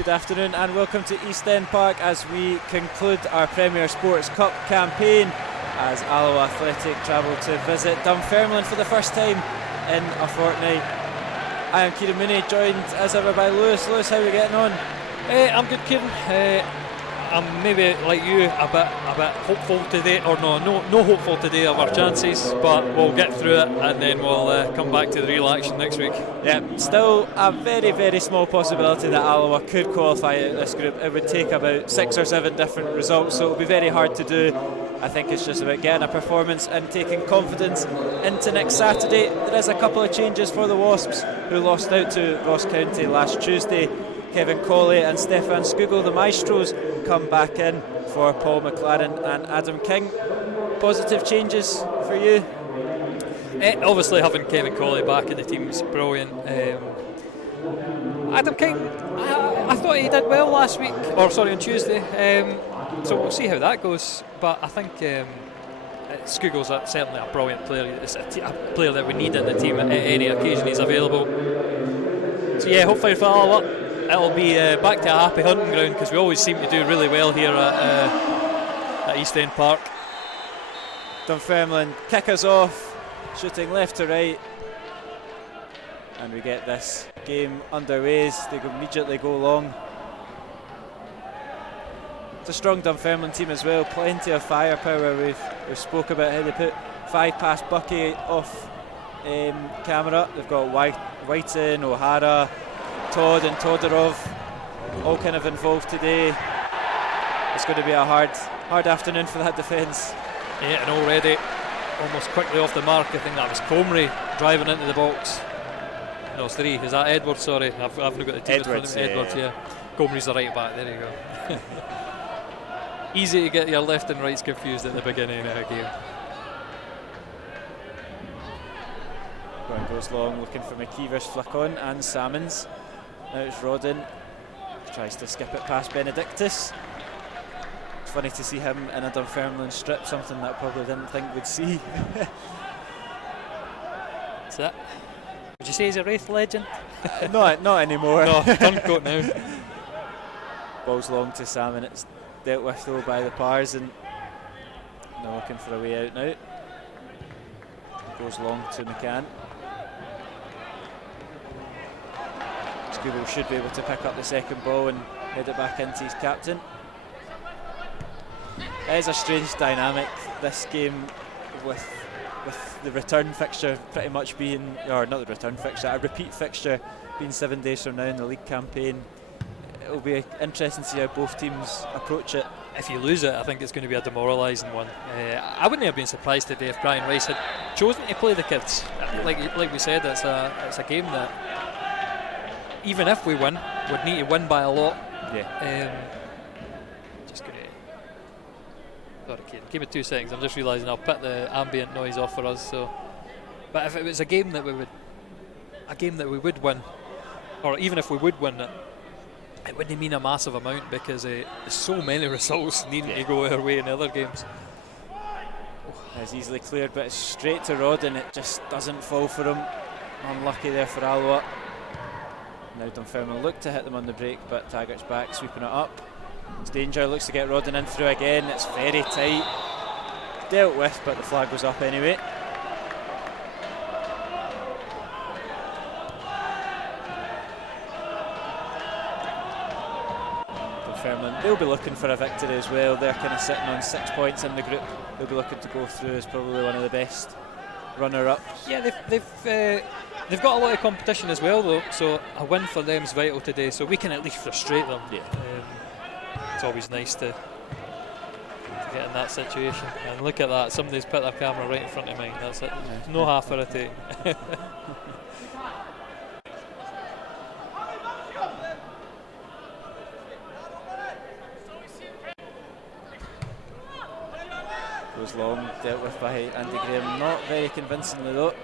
Good afternoon and welcome to East End Park as we conclude our Premier Sports Cup campaign as Alloa Athletic travel to visit Dunfermline for the first time in a fortnight. I am Kieran Mooney, joined as ever by Lewis. Lewis, how are we getting on? I'm good, Kieran. I'm maybe like you a bit hopeful today, or no hopeful today of our chances, but we'll get through it and then we'll come back to the real action next week. Yeah, still a very, very small possibility that Alloa could qualify out of this group. It would take about 6 or 7 different results, so it'll be very hard to do. I think it's just about getting a performance and taking confidence into next Saturday. There is a couple of changes for the Wasps, who lost out to Ross County last Tuesday. Kevin Colley and Stefan Skugel, the Maestros, come back in for Paul McLaren and Adam King. Positive changes for you? Obviously having Kevin Colley back in the team is brilliant. Adam King, I thought he did well last week, on Tuesday, so we'll see how that goes, but I think Skugel's certainly a brilliant player. It's a player that we need in the team at any occasion he's available. So yeah, hopefully for Alloa it'll be back to a happy hunting ground, because we always seem to do really well here at East End Park. Dunfermline kick us off, shooting left to right, and we get this game underway as they immediately go long. It's a strong Dunfermline team as well, plenty of firepower. We've spoke about how they put 5 past Bucky off camera. They've got Whiten, O'Hara, Todd and Todorov all kind of involved today. It's going to be a hard afternoon for that defence. Yeah, and already almost quickly off the mark. I think that was Comrie driving into the box. No, it's 3. Is that Edwards? Sorry, I've not got the team Edwards, in front of me. Edwards, yeah. Comrie's the right back. There you go. Easy to get your left and rights confused at the beginning of a game. Going goes long, looking for McKeever's flick on and Salmons. Now it's Rodden, tries to skip it past Benedictus. It's funny to see him in a Dunfermline strip, something that I probably didn't think we'd see. That's it. Would you say he's a Wraith legend? Not anymore. No, turncoat now. Ball's long to Salmon, it's dealt with though by the Pars, and now looking for a way out now. Goes long to McCann. Skubel should be able to pick up the second ball and head it back into his captain. It is a strange dynamic, this game, with the return fixture pretty much being, or not the return fixture, a repeat fixture being 7 days from now in the league campaign. It'll be interesting to see how both teams approach it. If you lose it, I think it's going to be a demoralising one. I wouldn't have been surprised today if Brian Rice had chosen to play the kids. Like we said, it's a game that, even if we win, would need to win by a lot. Yeah. Just going to. Sorry, Kieran, give me 2 seconds. I'm just realising I'll put the ambient noise off for us. So, but if it was a game that we would win, or even if we would win it, it wouldn't mean a massive amount, because there's so many results needing to go our way in other games. It's easily cleared, but it's straight to Rodden. It just doesn't fall for him. Unlucky there for Alloa. Now Dunfermline look to hit them on the break, but Taggart's back, sweeping it up. It's danger, looks to get Rodden in through again. It's very tight. Dealt with, but the flag goes up anyway. Dunfermline, they'll be looking for a victory as well. They're kind of sitting on 6 points in the group. They'll be looking to go through as probably one of the best runner-ups. Yeah, they've got a lot of competition as well, though, so a win for them is vital today, so we can at least frustrate them. Yeah. It's always nice to get in that situation. And look at that, somebody's put their camera right in front of mine. That's it. No half irritating. Goes long, dealt with by Andy Graham, not very convincingly though.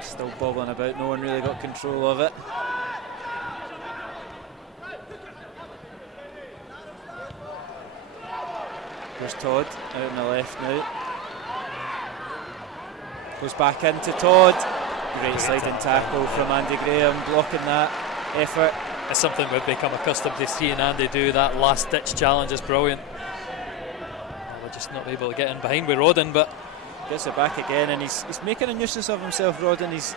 Still bobbling about, no one really got control of it. There's Todd out on the left now. Goes back into Todd. Great sliding tackle from Andy Graham, blocking that. effort. It's something we've become accustomed to seeing Andy do. That last ditch challenge is brilliant. We're just not able to get in behind with Rodden, but gets it back again, and he's making a nuisance of himself, Rodden. He's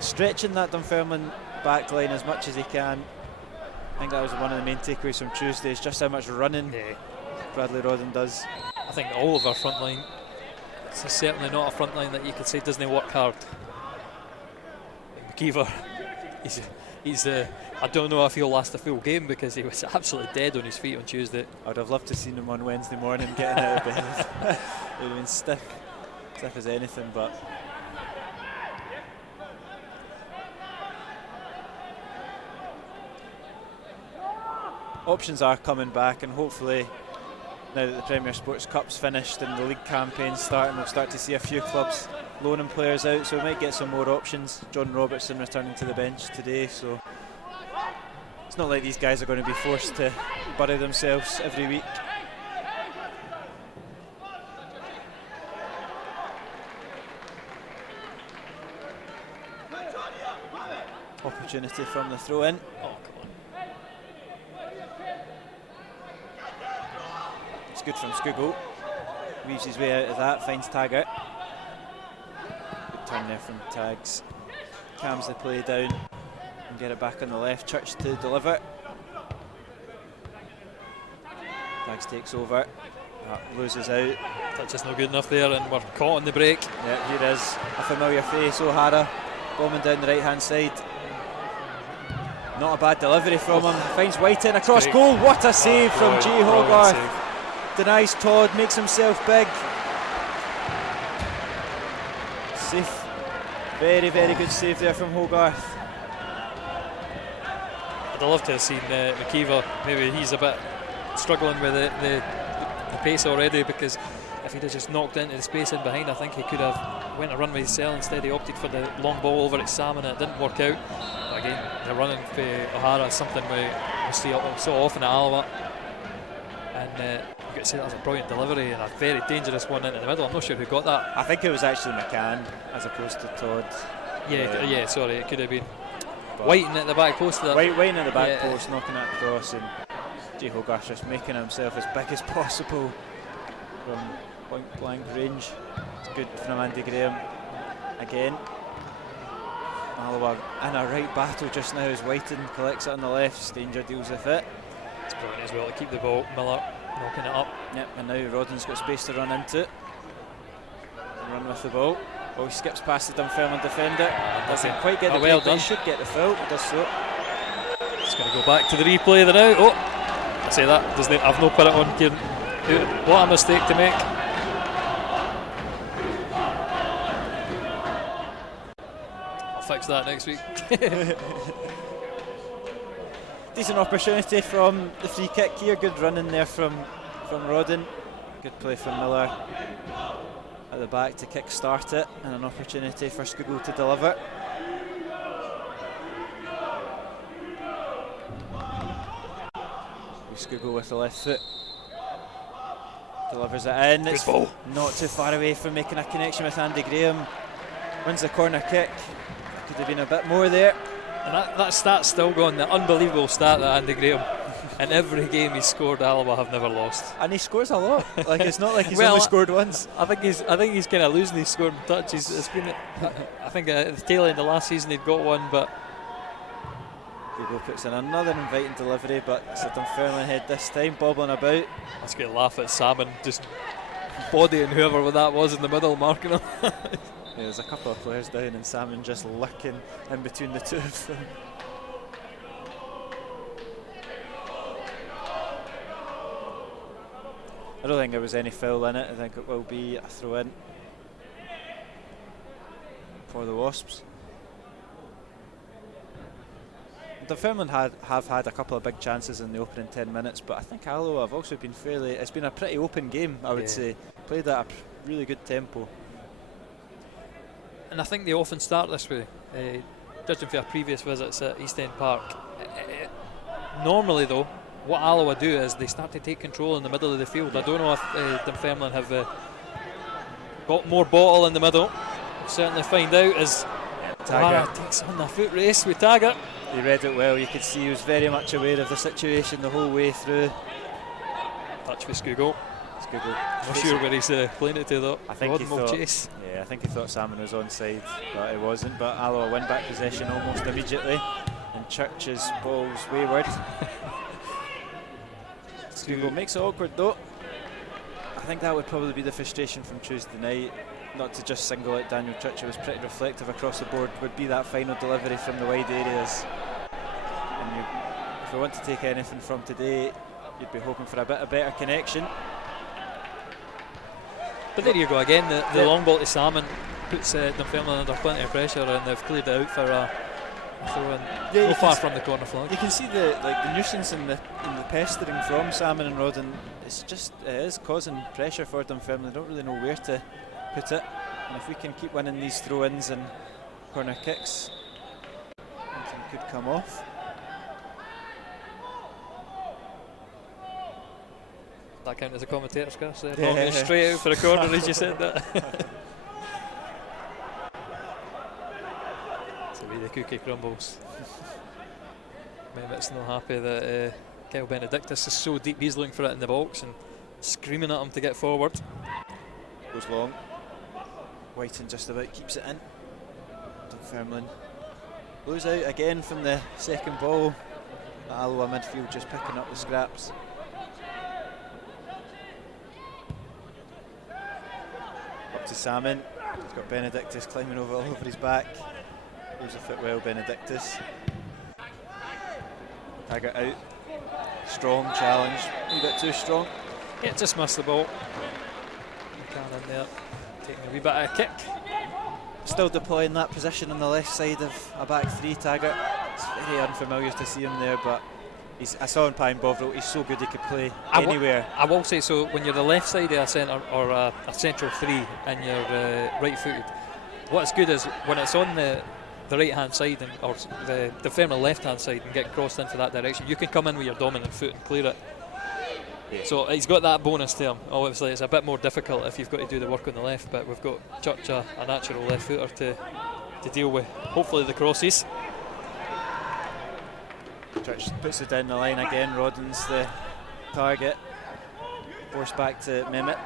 stretching that Dunfermline back line as much as he can. I think that was one of the main takeaways from Tuesday, is just how much running Bradley Rodden does. I think all of our front line, it's certainly not a front line that you could say doesn't work hard. McKeever, he's I don't know if he'll last a full game, because he was absolutely dead on his feet on Tuesday. I'd have loved to see him on Wednesday morning getting out of bed. It would have been stiff as anything, but options are coming back, and hopefully now that the Premier Sports Cup's finished and the league campaign's starting, we'll start to see a few clubs loaning players out, so we might get some more options. John Robertson returning to the bench today, so it's not like these guys are going to be forced to bury themselves every week. Opportunity from the throw in. Oh, come on. It's good from Skugel. Weaves his way out of that, finds Taggart. Good turn there from Tags. Cams the play down and get it back on the left. Church to deliver. Tags takes over. That loses out. That's just not good enough there, and we're caught on the break. Yeah, here is a familiar face, O'Hara, bombing down the right hand side. Not a bad delivery from him. Finds Whiten across goal. What a save from Jay Hogarth. Denies Todd, makes himself big. Safe. Very, very good save there from Hogarth. I'd love to have seen McKeever. Maybe he's a bit struggling with the pace already, because if he'd have just knocked into the space in behind, I think he could have went a run with his cell. Instead he opted for the long ball over at Sam, and it didn't work out. But again, the running for O'Hara is something we see so often at Alloa, and you've got to say that was a brilliant delivery and a very dangerous one into the middle. I'm not sure who got that. I think it was actually McCann as opposed to Todd. Yeah, sorry, it could have been Whiten at the back post. Whiten at the back post, knocking it across, and Jay Hogarth just making himself as big as possible from point blank range. It's good from Andy Graham again. Alloa in a right battle just now as Whiten collects it on the left. Stanger deals with it. It's brilliant as well to keep the ball. Miller knocking it up. Yep, and now Rodden's got space to run into. Run with the ball. Oh, he skips past the Dunfermline defender. Doesn't quite get the well break, done. He should get the foul. He does so. It's going to go back to the replay there now. Oh, I say that. I've not put it on Kieran. What a mistake to make. I'll fix that next week. Decent opportunity from the free kick here. Good running there from Rodden. Good play from Miller at the back to kick start it, and an opportunity for Skugel to deliver. Skugel with the left foot. Delivers it in. It's not too far away from making a connection with Andy Graham. Wins the corner kick. Could have been a bit more there. And that stat's still going, the unbelievable stat that Andy Graham, in every game he's scored, Alloa have never lost. And he scores a lot. Like, it's not like he's only scored once. I think he's kind of losing his scoring touches. It's been, I think at the tail end of last season he'd got one, but Hugo puts in another inviting delivery, but it's a Dunfermline head this time, bobbling about. Let's get a laugh at Salmon just bodying whoever that was in the middle, marking him. Yeah, there's a couple of players down, and Salmon just lurking in between the two of them. I don't think there was any foul in it. I think it will be a throw in for the Wasps. Dunfermline have had a couple of big chances in the opening 10 minutes, but I think Alloa have also been it's been a pretty open game, I would say. Played at a really good tempo. And I think they often start this way, judging from our previous visits at East End Park. Normally though, what Alloa do is they start to take control in the middle of the field. I don't know if Dunfermline have got more bottle in the middle. We'll certainly find out as Taggart takes on the foot race with Taggart. He read it well. You could see he was very much aware of the situation the whole way through. Touch with Skugel. Not sure where he's playing it to though. I think he thought, I think he thought Salmon was onside, but it wasn't. But Alloa win back possession almost immediately, and Church's ball's wayward. Skugel makes it awkward though. I think that would probably be the frustration from Tuesday night. Not to just single out Daniel Church, it was pretty reflective across the board, would be that final delivery from the wide areas. And if we want to take anything from today, you'd be hoping for a bit of better connection. But there you go again, the long ball to Salmon puts Dunfermline under plenty of pressure, and they've cleared it out for a throw-in, not far from the corner flag. You can see the nuisance and the pestering from Salmon and Rodden. It is causing pressure for Dunfermline. They don't really know where to put it, and if we can keep winning these throw-ins and corner kicks, something could come off. That count as a commentator's curse there. Yeah. Straight out for a corner as you said that. It's the way the cookie crumbles. Mehmet's not happy that Kyle Benedictus is so deep. He's looking for it in the box and screaming at him to get forward. Goes long. Whiten just about keeps it in. Dunfermline blows out again from the second ball. Alloa midfield just picking up the scraps. Up to Salmon. He's got Benedictus climbing all over his back. Goes a foot well, Benedictus. Taggart out. Strong challenge. A wee bit too strong. Yeah, just missed the ball. In there, taking a wee bit of a kick. Still deploying that position on the left side of a back three, Taggart. It's very unfamiliar to see him there, but I saw in Pine Bovril, he's so good he could play anywhere. I will say, so when you're the left side of a centre or a central three and you're right footed, what's good is when it's on the right hand side or the firmer left hand side and get crossed into that direction, you can come in with your dominant foot and clear it. Yeah. So he's got that bonus to him. Obviously it's a bit more difficult if you've got to do the work on the left, but we've got Church, a natural left footer to deal with hopefully the crosses. Church puts it down the line again. Rodden's the target. Forced back to Mehmet.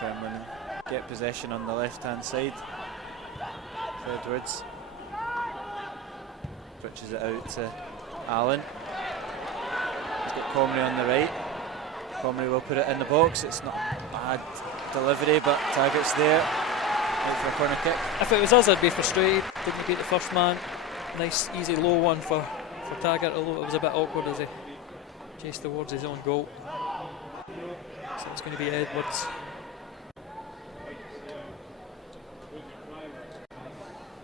Dunfermline get possession on the left hand side. Edwards switches it out to Allen. Got Comrie on the right. Comrie will put it in the box. It's not a bad delivery, but Taggart's there. Out for a corner kick. If it was us, I'd be frustrated. Didn't beat the first man. Nice, easy, low one for Taggart, although it was a bit awkward as he chased towards his own goal. So it's going to be Edwards.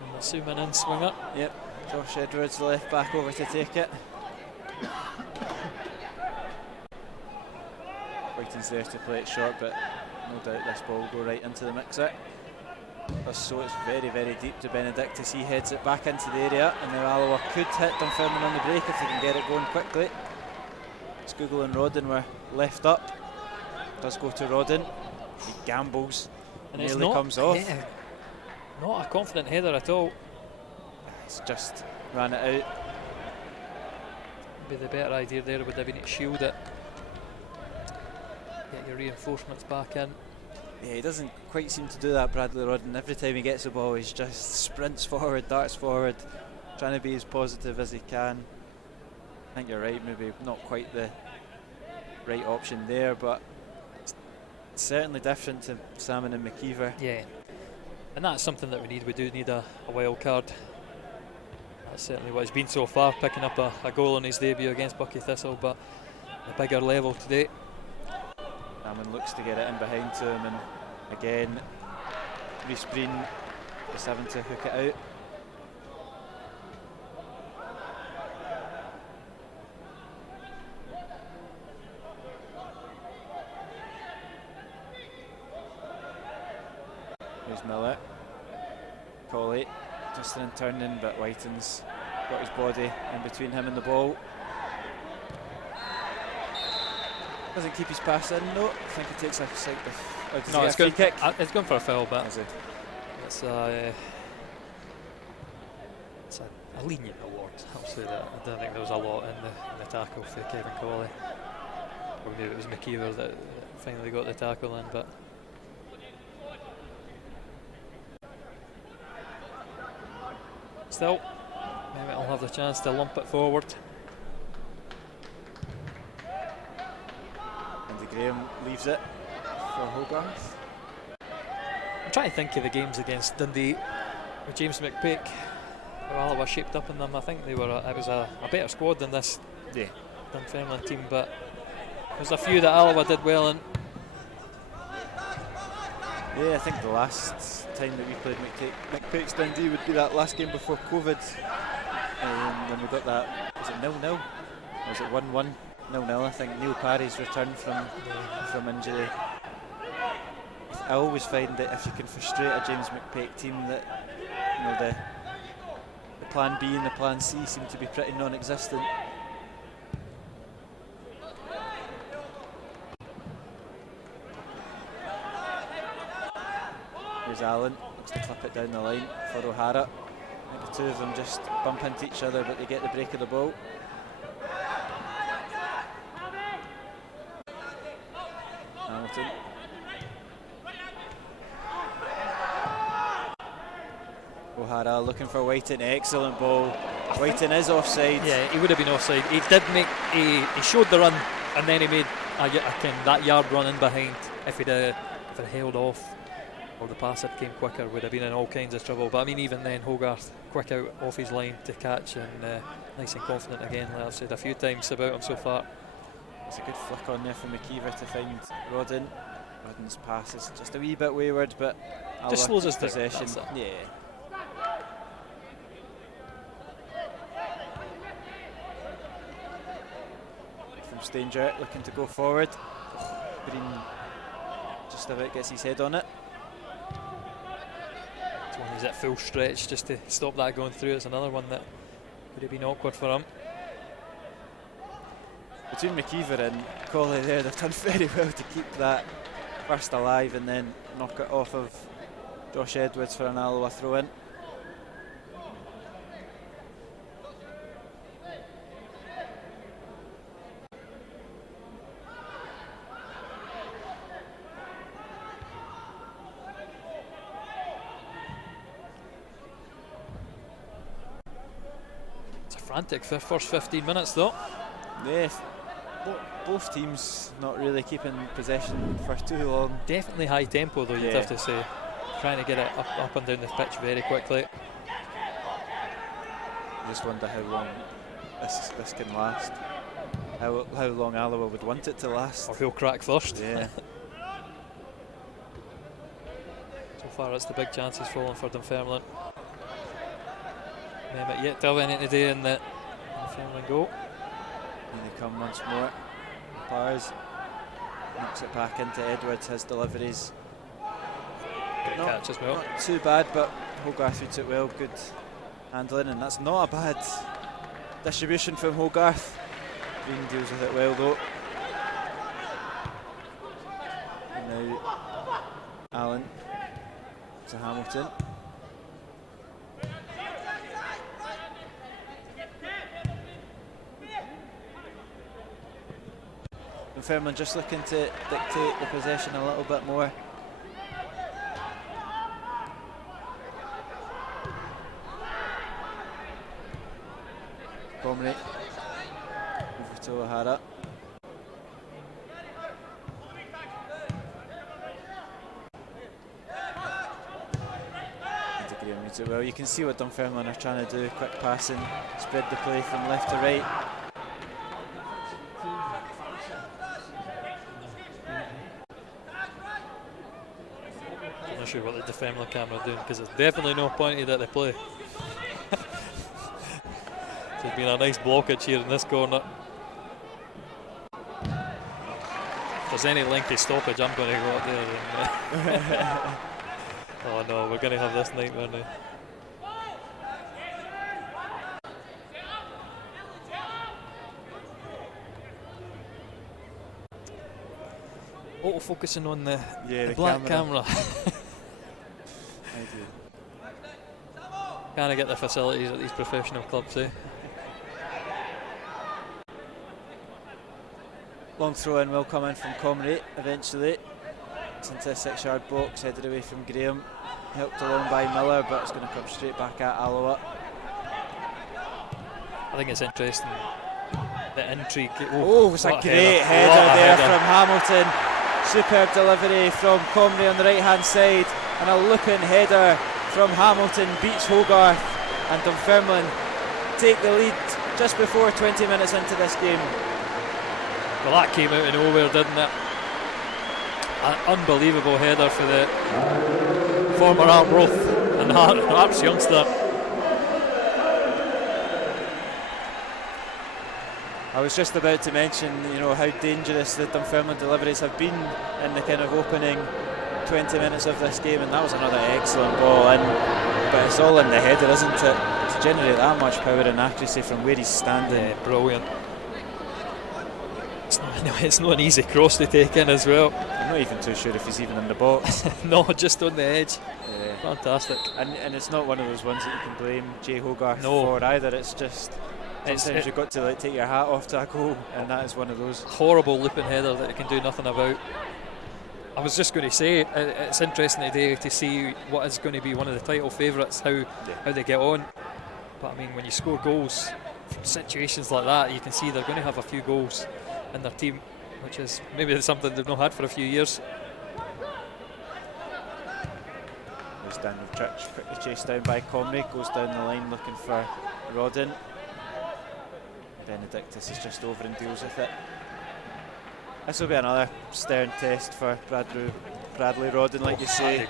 And the Suman in swinger. Yep, Josh Edwards, the left back, over to take it. Whiten's there to play it short, but no doubt this ball will go right into the mixer. So it's very, very deep to Benedictus. He heads it back into the area, and now Alloa could hit Dunfermline on the break if they can get it going quickly. Skugel and Rodden were left up. Does go to Rodden. He gambles and nearly comes off. Yeah, not a confident header at all. It's just ran it out. Maybe the better idea there would have been to shield it. Get your reinforcements back in. Yeah, he doesn't quite seem to do that, Bradley Rodden. Every time he gets the ball, he just sprints forward, darts forward, trying to be as positive as he can. I think you're right, maybe not quite the right option there, but it's certainly different to Salmon and McKeever. Yeah, and that's something that we need. We do need a wild card. That's certainly what he's been so far, picking up a goal on his debut against Buckie Thistle, but a bigger level today. Salmon looks to get it in behind to him, and again Reece Breen just having to hook it out. Here's Miller. Colley just in turning, but Whiten's got his body in between him and the ball. Doesn't keep his pass in, no. I think he takes a side of. No, it's free good. kick. It's gone for a foul, but Is it? it's a lenient award. I'll say that. I don't think there was a lot in the tackle for Kevin Colley. Or maybe it was McKeever that finally got the tackle in, but still, maybe I'll have the chance to lump it forward. Andy Graham leaves it for Hogarth. I'm trying to think of the games against Dundee with James McPake. How Alloa shaped up in them. I think it was a better squad than this Dunfermline team, but there's a few that Alloa did well in. Yeah, I think the last time that we played McPake's Dundee would be that last game before COVID. When we got that, was it 0-0? Or was it 1-1? 0-0, I think. Neil Parry's return from injury. I always find that if you can frustrate a James McPake team, that the plan B and the plan C seem to be pretty non-existent. Here's Allen, looks to clip it down the line for O'Hara. I think the two of them just bump into each other, but they get the break of the ball. Hamilton. O'Hara looking for Whiting, excellent ball. Whiting is offside. Yeah, he would have been offside. He did make he showed the run, and then he made that yard run in behind. If he'd held off, or the pass had came quicker, would have been in all kinds of trouble. But I mean, even then, Hogarth quick out off his line to catch, and nice and confident again, like I've said a few times about him so far. It's a good flick on there from McKeever to find Rodden. Rodden's pass is just a wee bit wayward, but just slows us down. possession. Yeah. From Stanger looking to go forward. Green just about gets his head on it. This one is at full stretch just to stop that going through. It's another one that could have been awkward for him. Between McKeever and Colley there, they've done very well to keep that first alive and then knock it off of Josh Edwards for an Alloa throw-in. It's a frantic first 15 minutes though. Yeah, both teams not really keeping possession for too long. Definitely high tempo though, you'd have to say. Trying to get it up and down the pitch very quickly. Just wonder how long this can last. How long Alloa would want it to last. Or who'll crack first. Yeah. So far it's the big chances falling for Dunfermline. But yet to have anything to do in the Dunfermline goal. And they come once more. Pars knocks it back into Edwards, his deliveries. Good catch as well. Not too bad, but Hogarth reads it well, good handling, and that's not a bad distribution from Hogarth. Green deals with it well though. And now Allen to Hamilton. Dunfermline just looking to dictate the possession a little bit more. Comrie over to O'Hara. And Graham reads it well. You can see what Dunfermline are trying to do. Quick passing, spread the play from left to right. I'm not sure what the Dunfermline camera are doing, because there's definitely no pointed at the play. There's been a nice blockage here in this corner. If there's any lengthy stoppage, I'm going to go up there. And, oh no, we're going to have this nightmare now. auto-focusing on the the black camera. I do. Can't get the facilities at these professional clubs, eh? Long throw in will come in from Comrie eventually. It's into a 6-yard box, headed away from Graham. Helped along by Miller, but it's going to come straight back at Alloa. I think it's interesting, the intrigue. Oh, it's a great header there from Hamilton. Superb delivery from Comrie on the right hand side, and a looping header from Hamilton beats Hogarth, and Dunfermline take the lead just before 20 minutes into this game. Well, that came out of nowhere, didn't it? An unbelievable header for the former Arbroath and Hearts youngster. I was just about to mention, how dangerous the Dunfermline deliveries have been in the kind of opening 20 minutes of this game, and that was another excellent ball in, but it's all in the header, isn't it? To generate that much power and accuracy from where he's standing. Yeah, brilliant. It's not an easy cross to take in as well. I'm not even too sure if he's even in the box. No, just on the edge. Yeah. Fantastic. And it's not one of those ones that you can blame Jay Hogarth for either. It's just sometimes you've got to take your hat off to a goal, and that is one of those. Horrible looping header that you can do nothing about. I was just going to say, it's interesting today to see what is going to be one of the title favourites, how they get on. But I mean, when you score goals from situations like that, you can see they're going to have a few goals in their team, which is maybe something they've not had for a few years. There's Daniel Church, quickly chased down by Comrie, goes down the line looking for Rodden. Benedictus is just over and deals with it. This will be another stern test for Bradley Rodden, like you say.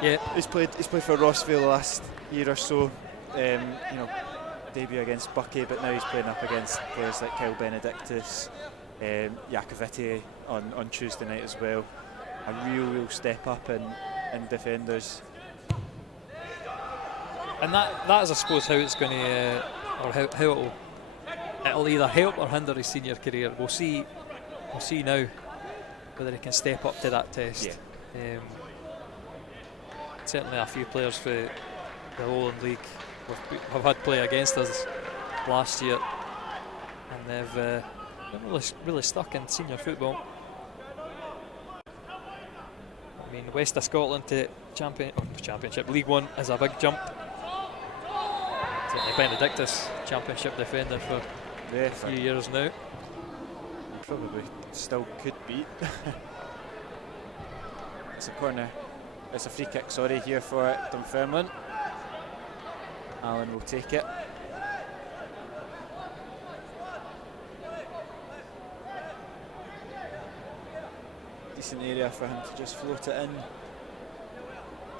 Yeah, he's played for Rossvale last year or so. Debut against Bucky, but now he's playing up against players like Kyle Benedictus, Iacovitti on Tuesday night as well. A real step up in defenders. And that is, I suppose, how it's going to, or how it'll either help or hinder his senior career. We'll see now whether he can step up to that test. Yeah. Certainly a few players for the Lowland League have had play against us last year, and they've been really stuck in senior football. I mean, West of Scotland to Championship League One is a big jump. Certainly Benedictus, Championship defender for a few years now. Probably still could beat. It's a corner. It's a free kick, here for Dunfermline. Allen will take it. Decent area for him to just float it in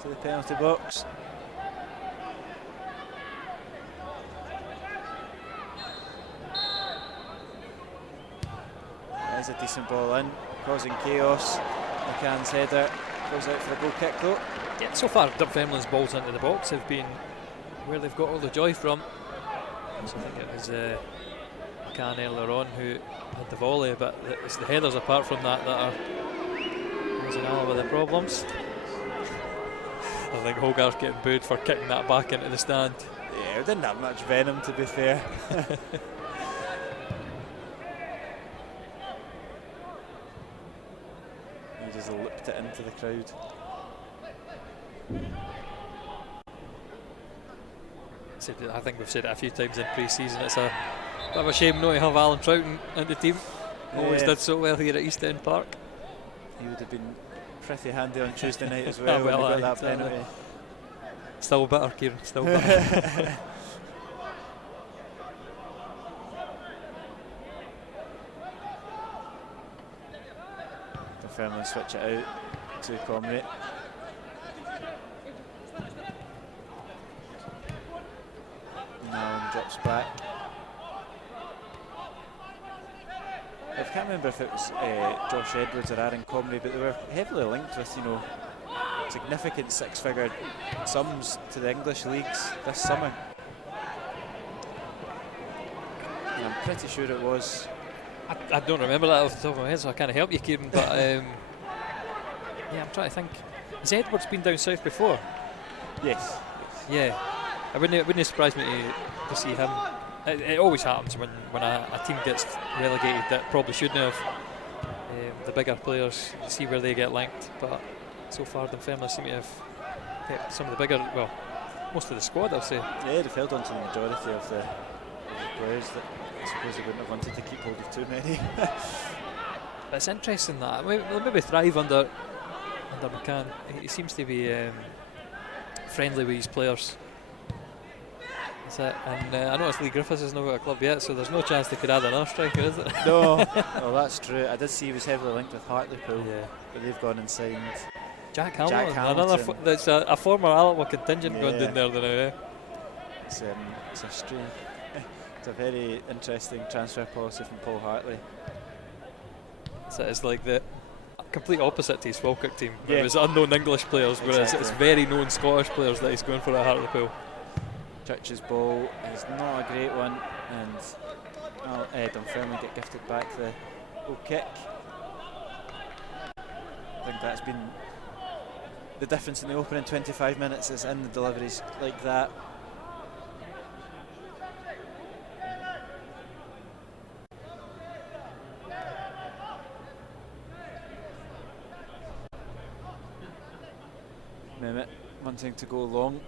to the penalty box. That is a decent ball in, causing chaos. McCann's header goes out for a goal kick though. Yeah, so far Dunfermline's balls into the box have been where they've got all the joy from. So I think it was McCann earlier on who had the volley, but it's the headers apart from that are causing Alloa the problems. I think Hogarth getting booed for kicking that back into the stand. Yeah, it didn't have much venom, to be fair. He just looped it into the crowd. I think we've said it a few times in pre-season, it's a bit of a shame not to have Alan Troughton in the team. Always did so well here at East End Park. He would have been pretty handy on Tuesday night as well, when he got that penalty. Still better, Kieran, still better. Dunfermline switch it out to Comrie. Allen drops back. I can't remember if it was Josh Edwards or Aaron Comrie, but they were heavily linked with, significant six-figure sums to the English leagues this summer. And I'm pretty sure it was I don't remember that off the top of my head, so I can't help you, Kieran. But yeah, I'm trying to think. Has Edwards been down south before? Yes. Yeah, it wouldn't surprise me to see him. It always happens when a team gets relegated that probably shouldn't have. The bigger players, see where they get linked, but so far Dunfermline seem to have kept some of the bigger, well, most of the squad, I'll say. Yeah, they've held on to the majority of the players that I suppose they wouldn't have wanted to keep hold of too many. But it's interesting that they'll maybe thrive under McCann. He seems to be friendly with his players. That's it. And I noticed Lee Griffiths isn't got a club yet, so there's no chance they could add another striker, is it? No. Well, that's true. I did see he was heavily linked with Hartlepool, but they've gone and signed Jack Hamilton. Hamilton. That's a former Alloa contingent going down there now. It's a strange. It's a very interesting transfer policy from Paul Hartley. So it's like the complete opposite to his Falkirk team. Where it was unknown English players, whereas it's very known Scottish players that he's going for at Hartlepool. Church's ball is not a great one, and Dunfermline get gifted back the goal kick. I think that's been the difference in the opening 25 minutes, is in the deliveries like that. Mehmet wanting to go long.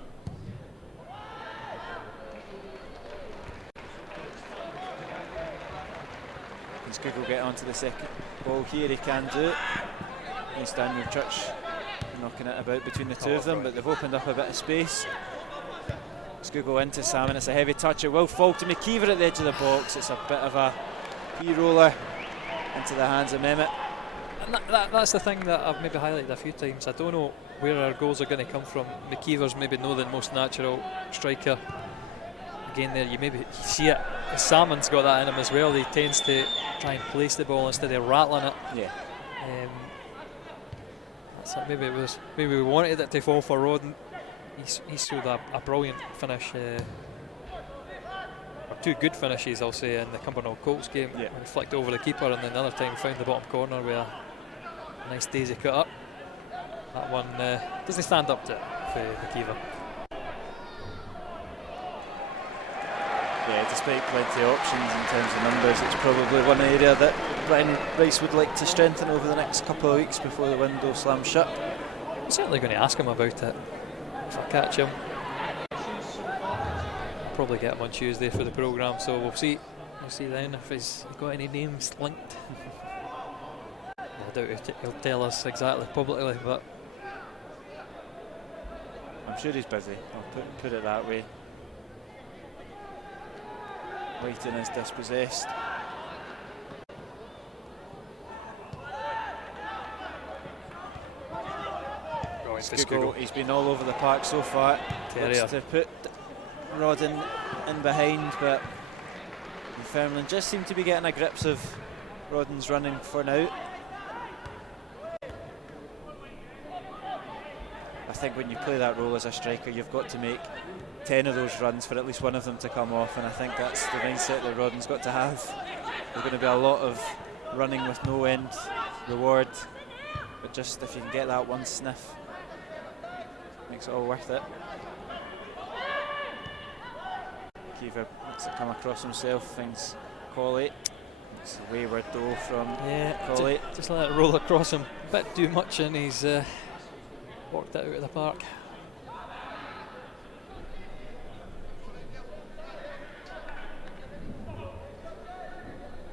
Google get onto the second ball here, he can do it. Nice Daniel Church knocking it about between the two of them, but they've opened up a bit of space. Google into Salmon, it's a heavy touch, it will fall to McKeever at the edge of the box. It's a bit of a p-roller into the hands of Mehmet. And that's the thing that I've maybe highlighted a few times. I don't know where our goals are going to come from. McKeever's maybe no the most natural striker. Again there, you maybe see it. Salmon's got that in him as well. He tends to try and place the ball instead of rattling it. Yeah. That's it. Maybe we wanted it to fall for Rodden. He showed a brilliant finish, or two good finishes, I'll say, in the Cumbernauld Colts game. Yeah. When he flicked over the keeper, and then the other time found the bottom corner with a nice daisy cut up. That one doesn't stand up to it for McKeever. Yeah, despite plenty of options in terms of numbers, it's probably one area that Brian Rice would like to strengthen over the next couple of weeks before the window slams shut. I'm certainly going to ask him about it if I catch him. Probably get him on Tuesday for the programme, so we'll see. We'll see then if he's got any names linked. I doubt he'll tell us exactly publicly, but I'm sure he's busy. I'll put it that way. Whiten is dispossessed. He's been all over the park so far. Looks to put Rodden in behind, but Dunfermline just seem to be getting a grips of Rodden's running for now. I think when you play that role as a striker, you've got to make 10 of those runs for at least one of them to come off, and I think that's the mindset that Rodden's got to have. There's going to be a lot of running with no end reward, but just if you can get that one sniff, makes it all worth it. Kiever looks to come across himself, finds Colley. It's a wayward though from Colley. Just let it roll across him a bit too much, and he's walked it out of the park.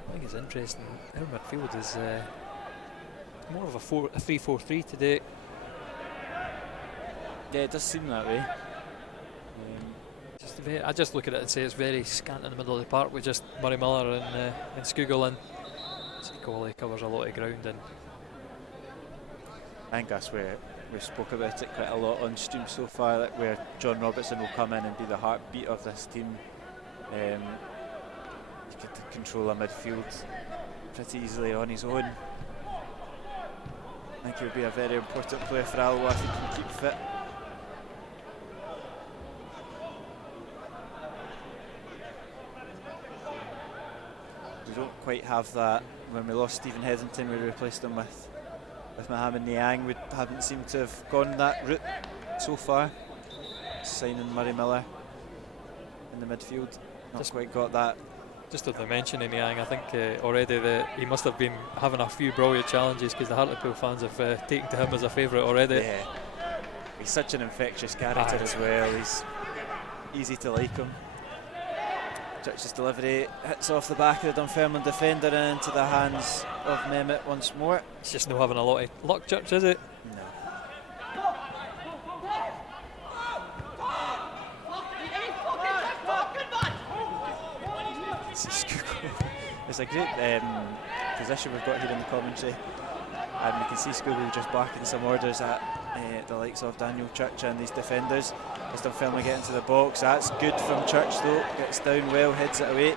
I think it's interesting. Our midfield is more of a 3-4-3 today. Yeah, it does seem that way. I just look at it and say it's very scant in the middle of the park with just Murray Miller and Skugel in. Colley covers a lot of ground, and I think that's where we've spoke about it quite a lot on stream so far, that where John Robertson will come in and be the heartbeat of this team. He could control a midfield pretty easily on his own. I think he'll be a very important player for Alloa if he can keep fit. we don't quite have that. When we lost Stephen Headington, we replaced him with Mohamed Niang. We haven't seemed to have gone that route so far. Signing Murray Miller in the midfield, not just quite got that. Just of the mention in Niang, I think already he must have been having a few brilliant challenges, because the Hartlepool fans have taken to him as a favourite already. Yeah, he's such an infectious character as well. He's easy to like him. Church's delivery hits off the back of the Dunfermline defender and into the hands of Mehmet once more. It's just not having a lot of luck, Church, is it? No. It's a great position we've got here in the commentary, and we can see Scoogle just barking some orders at the likes of Daniel Church and these defenders. As Dunfermline get into the box, that's good from Church though, gets down well, heads it away.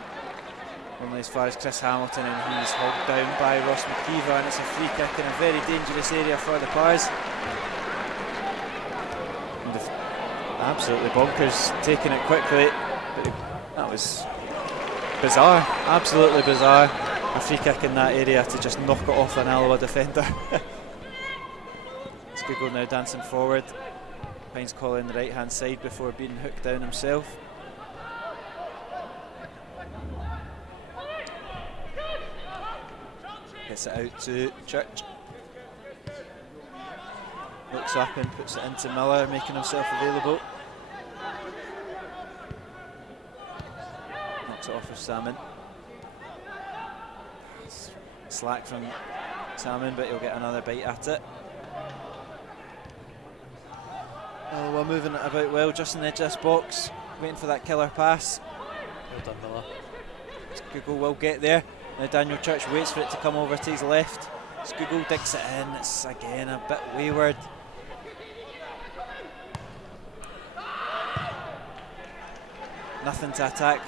Only as far as Chris Hamilton, and he's hogged down by Ross McKeever, and it's a free kick in a very dangerous area for the Pars. Absolutely bonkers, taking it quickly, but that was bizarre, absolutely bizarre. A free kick in that area to just knock it off an Alloa defender. Scoogle now dancing forward, finds Colin the right hand side before being hooked down himself. Gets it out to Church. Looks up and puts it into Miller, making himself available. Knocks it off of Salmon. Slack from Salmon, but he'll get another bite at it. Oh, we're moving it about well, just in the edge of this box, waiting for that killer pass. Well done, Miller. Scoogle will get there. Now Daniel Church waits for it to come over to his left. Scoogle digs it in. It's again a bit wayward. Nothing to attack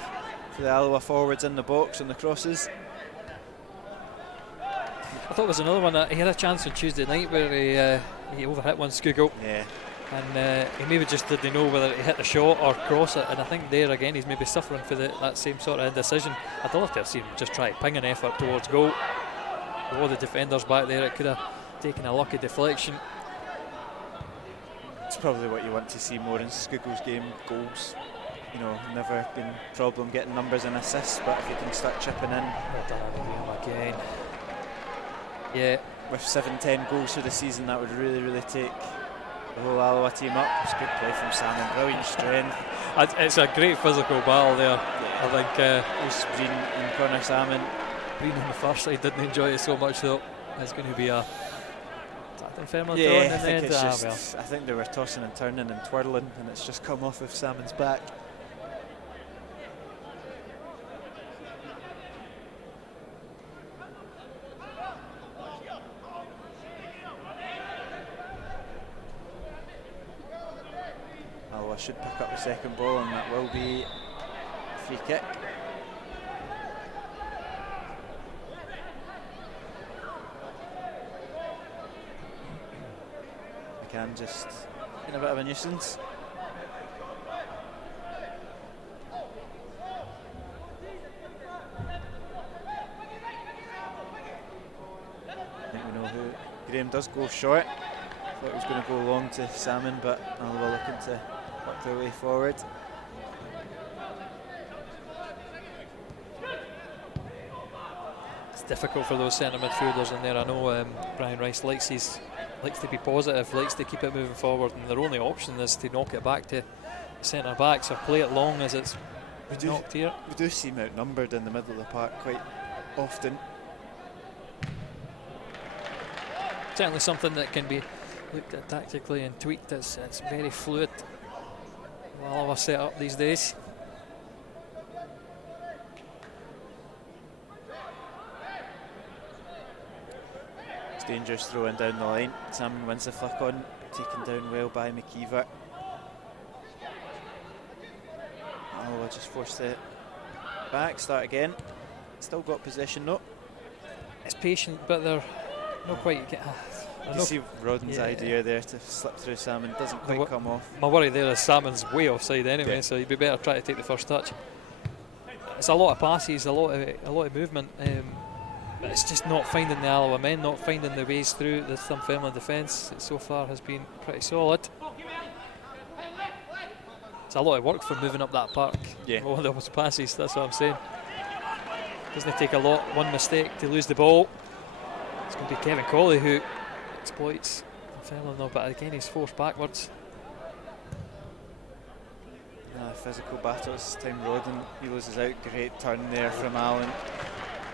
for the Alloa forwards in the box on the crosses. I thought it was another one that he had a chance on Tuesday night where he overhit one Scoogle. Yeah. And he maybe just didn't know whether he hit the shot or cross it, and I think there again he's maybe suffering for that same sort of indecision. I'd love to have seen him just try to ping an effort towards goal. With all the defenders back there, it could have taken a lucky deflection. It's probably what you want to see more in Scoogle's game, goals. You know, never been a problem getting numbers and assists, but if you can start chipping in. Well done again. Yeah. With 7-10 goals for the season, that would really take the whole Alloa team up. It's good play from Salmon, brilliant strength. It's a great physical battle there. Yeah. I think Breen and Connor Salmon. Breen on the first side didn't enjoy it so much though. It's going to be a Dunfermline yeah, I think it's just, I think they were tossing and turning and twirling, and it's just come off of Salmon's back. Alloa should pick up the second ball, and that will be a free kick. McCann just in a bit of a nuisance. I think we know who. Graham does go short. Thought he was going to go long to Salmon, but Alloa looking to work their way forward. It's difficult for those centre midfielders in there. I know Brian Rice likes to be positive, likes to keep it moving forward, and their only option is to knock it back to centre backs or play it long as it's knocked here. We do seem outnumbered in the middle of the park quite often. Certainly something that can be looked at tactically and tweaked. It's very fluid. All our set up these days. It's dangerous throwing down the line. Salmon wins the flick on, taken down well by McKeever. We'll just force it back, start again. Still got possession though. It's patient, but they're not quite getting. You see Rodden's idea there to slip through Salmon, doesn't quite come off. My worry there is Salmon's way offside anyway, so you'd be better trying to take the first touch. it's a lot of passes, a lot of movement. But it's just not finding the Alloa men, not finding the ways through the Dunfermline defence. It so far has been pretty solid. It's a lot of work for moving up that park. Yeah. All those passes, that's what I'm saying. Doesn't it take a lot, one mistake to lose the ball? It's going to be Kevin Colley who exploits Dunfermline though, but again he's forced backwards. Physical battles, time Rodden, he loses out, great turn there from Allen.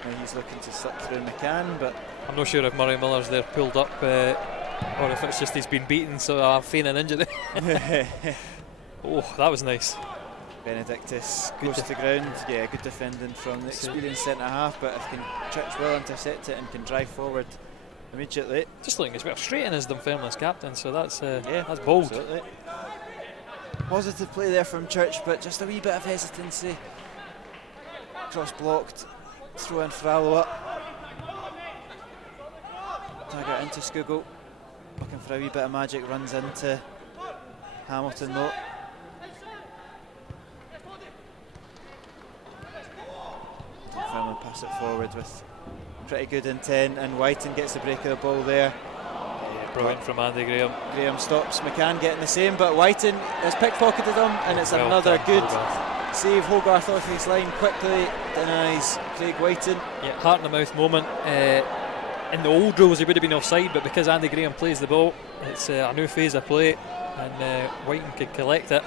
Now he's looking to slip through McCann, but I'm not sure if Murray Miller's there pulled up or if it's just he's been beaten, so I'm feigning injury. Oh, that was nice. Benedictus goes to ground. Yeah, good defending from the experienced centre half, but if Church will intercept it and can drive forward immediately. Just looking as well straight in as Dunfermline's captain, so that's bold. Absolutely. Positive play there from Church, but just a wee bit of hesitancy. Cross blocked, throw in for Alloa. Taggart into Skugel, looking for a wee bit of magic, runs into Hamilton though. Dunfermline pass it forward with pretty good intent, and Whiten gets the break of the ball there. Brilliant from Andy Graham. Graham stops McCann getting the same, but Whiten has pickpocketed him, and it's well another done, good Hogarth. Save. Hogarth off his line quickly, denies Craig Whiten. Yeah, heart in the mouth moment. In the old rules he would have been offside, but because Andy Graham plays the ball, it's a new phase of play, and Whiten could collect it.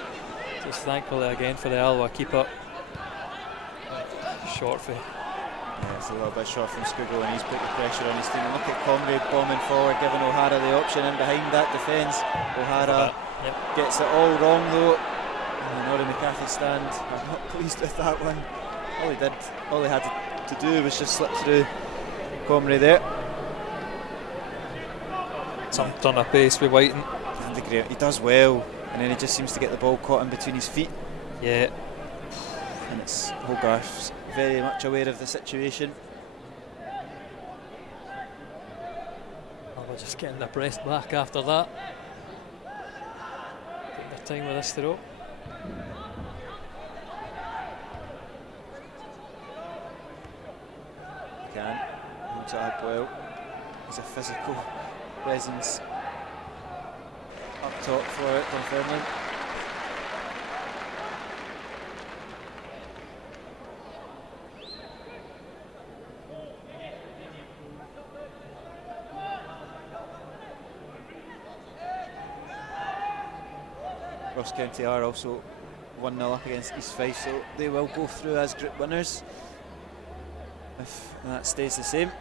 Just thankfully again for the Alloa keeper. Short for. Yeah, it's a little bit short from Skugel, and he's put the pressure on his team. And look at Conway bombing forward, giving O'Hara the option in behind that defence. O'Hara gets it all wrong though. And Norrie McCarthy stand. I'm not pleased with that one. All he had to do was just slip through Conway there. Some ton of pace with Whiten. And he does well, and then he just seems to get the ball caught in between his feet. Yeah. And it's Hogarth's very much aware of the situation. We're just getting their breast back after that. Taking their time with this throw. Can holds it up well. He's a physical presence up top for it, Dunfermline. Ross County are also 1-0 up against East Fife, so they will go through as group winners if that stays the same.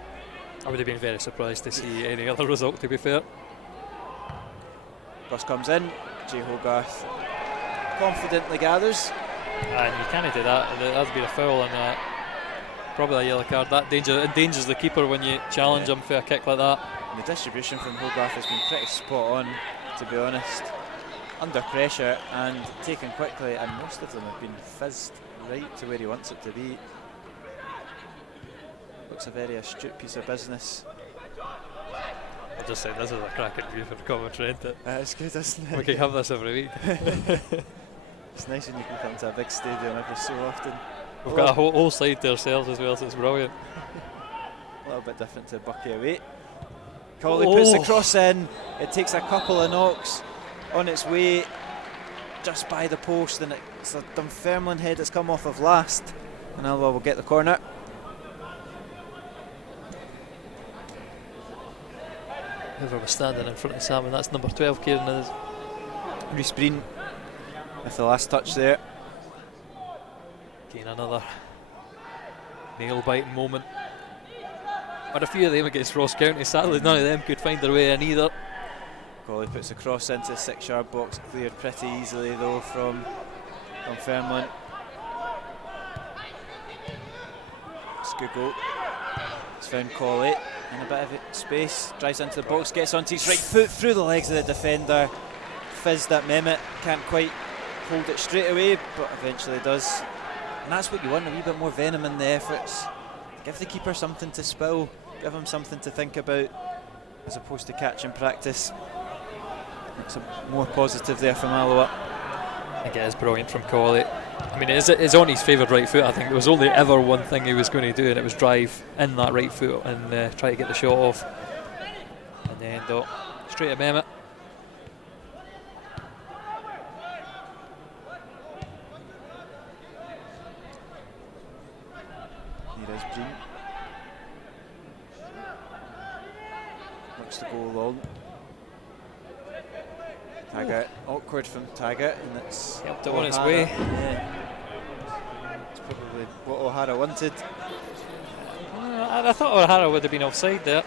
I would have been very surprised to see any other result, to be fair. Ross comes in, Jay Hogarth confidently gathers. And you can't do that, that'd be a foul and probably a yellow card. That endangers the keeper when you challenge him for a kick like that. And the distribution from Hogarth has been pretty spot on, to be honest. Under pressure and taken quickly, and most of them have been fizzed right to where he wants it to be. Looks a very astute piece of business. I'll just say this is a cracking view for the commentary, isn't it? It's good, isn't it? We can have this every week. It's nice when you can come to a big stadium every so often. We've got a whole side to ourselves as well, so it's brilliant. A little bit different to Bucky away. Colley puts the cross in. It takes a couple of knocks on its way just by the post, and it's a Dunfermline head that's come off of last, and Alloa will get the corner. Whoever was standing in front of Sam, and that's number 12, Kieran, is Rhys Breen with the last touch there. Again, another nail-biting moment. But a few of them against Ross County, sadly none of them could find their way in either. Colley puts a cross into the 6-yard box, cleared pretty easily though from Dunfermline. Skugel has found Colley in a bit of space, drives into the box, gets onto his right foot through the legs of the defender. Fizzed at Mehmet, can't quite hold it straight away, but eventually does. And that's what you want, a wee bit more venom in the efforts. Give the keeper something to spill, give him something to think about, as opposed to catch in practice. It's more positive there from Alloa. I think it is brilliant from Colley. I mean, it's on his favoured right foot. I think there was only ever one thing he was going to do, and it was drive in that right foot and try to get the shot off. And then straight to Mehmet. Here is Breen. Looks to go long. Taggart, awkward from Taggart, and it's helped it on its way. Yeah. It's probably what O'Hara wanted. I thought O'Hara would have been offside there.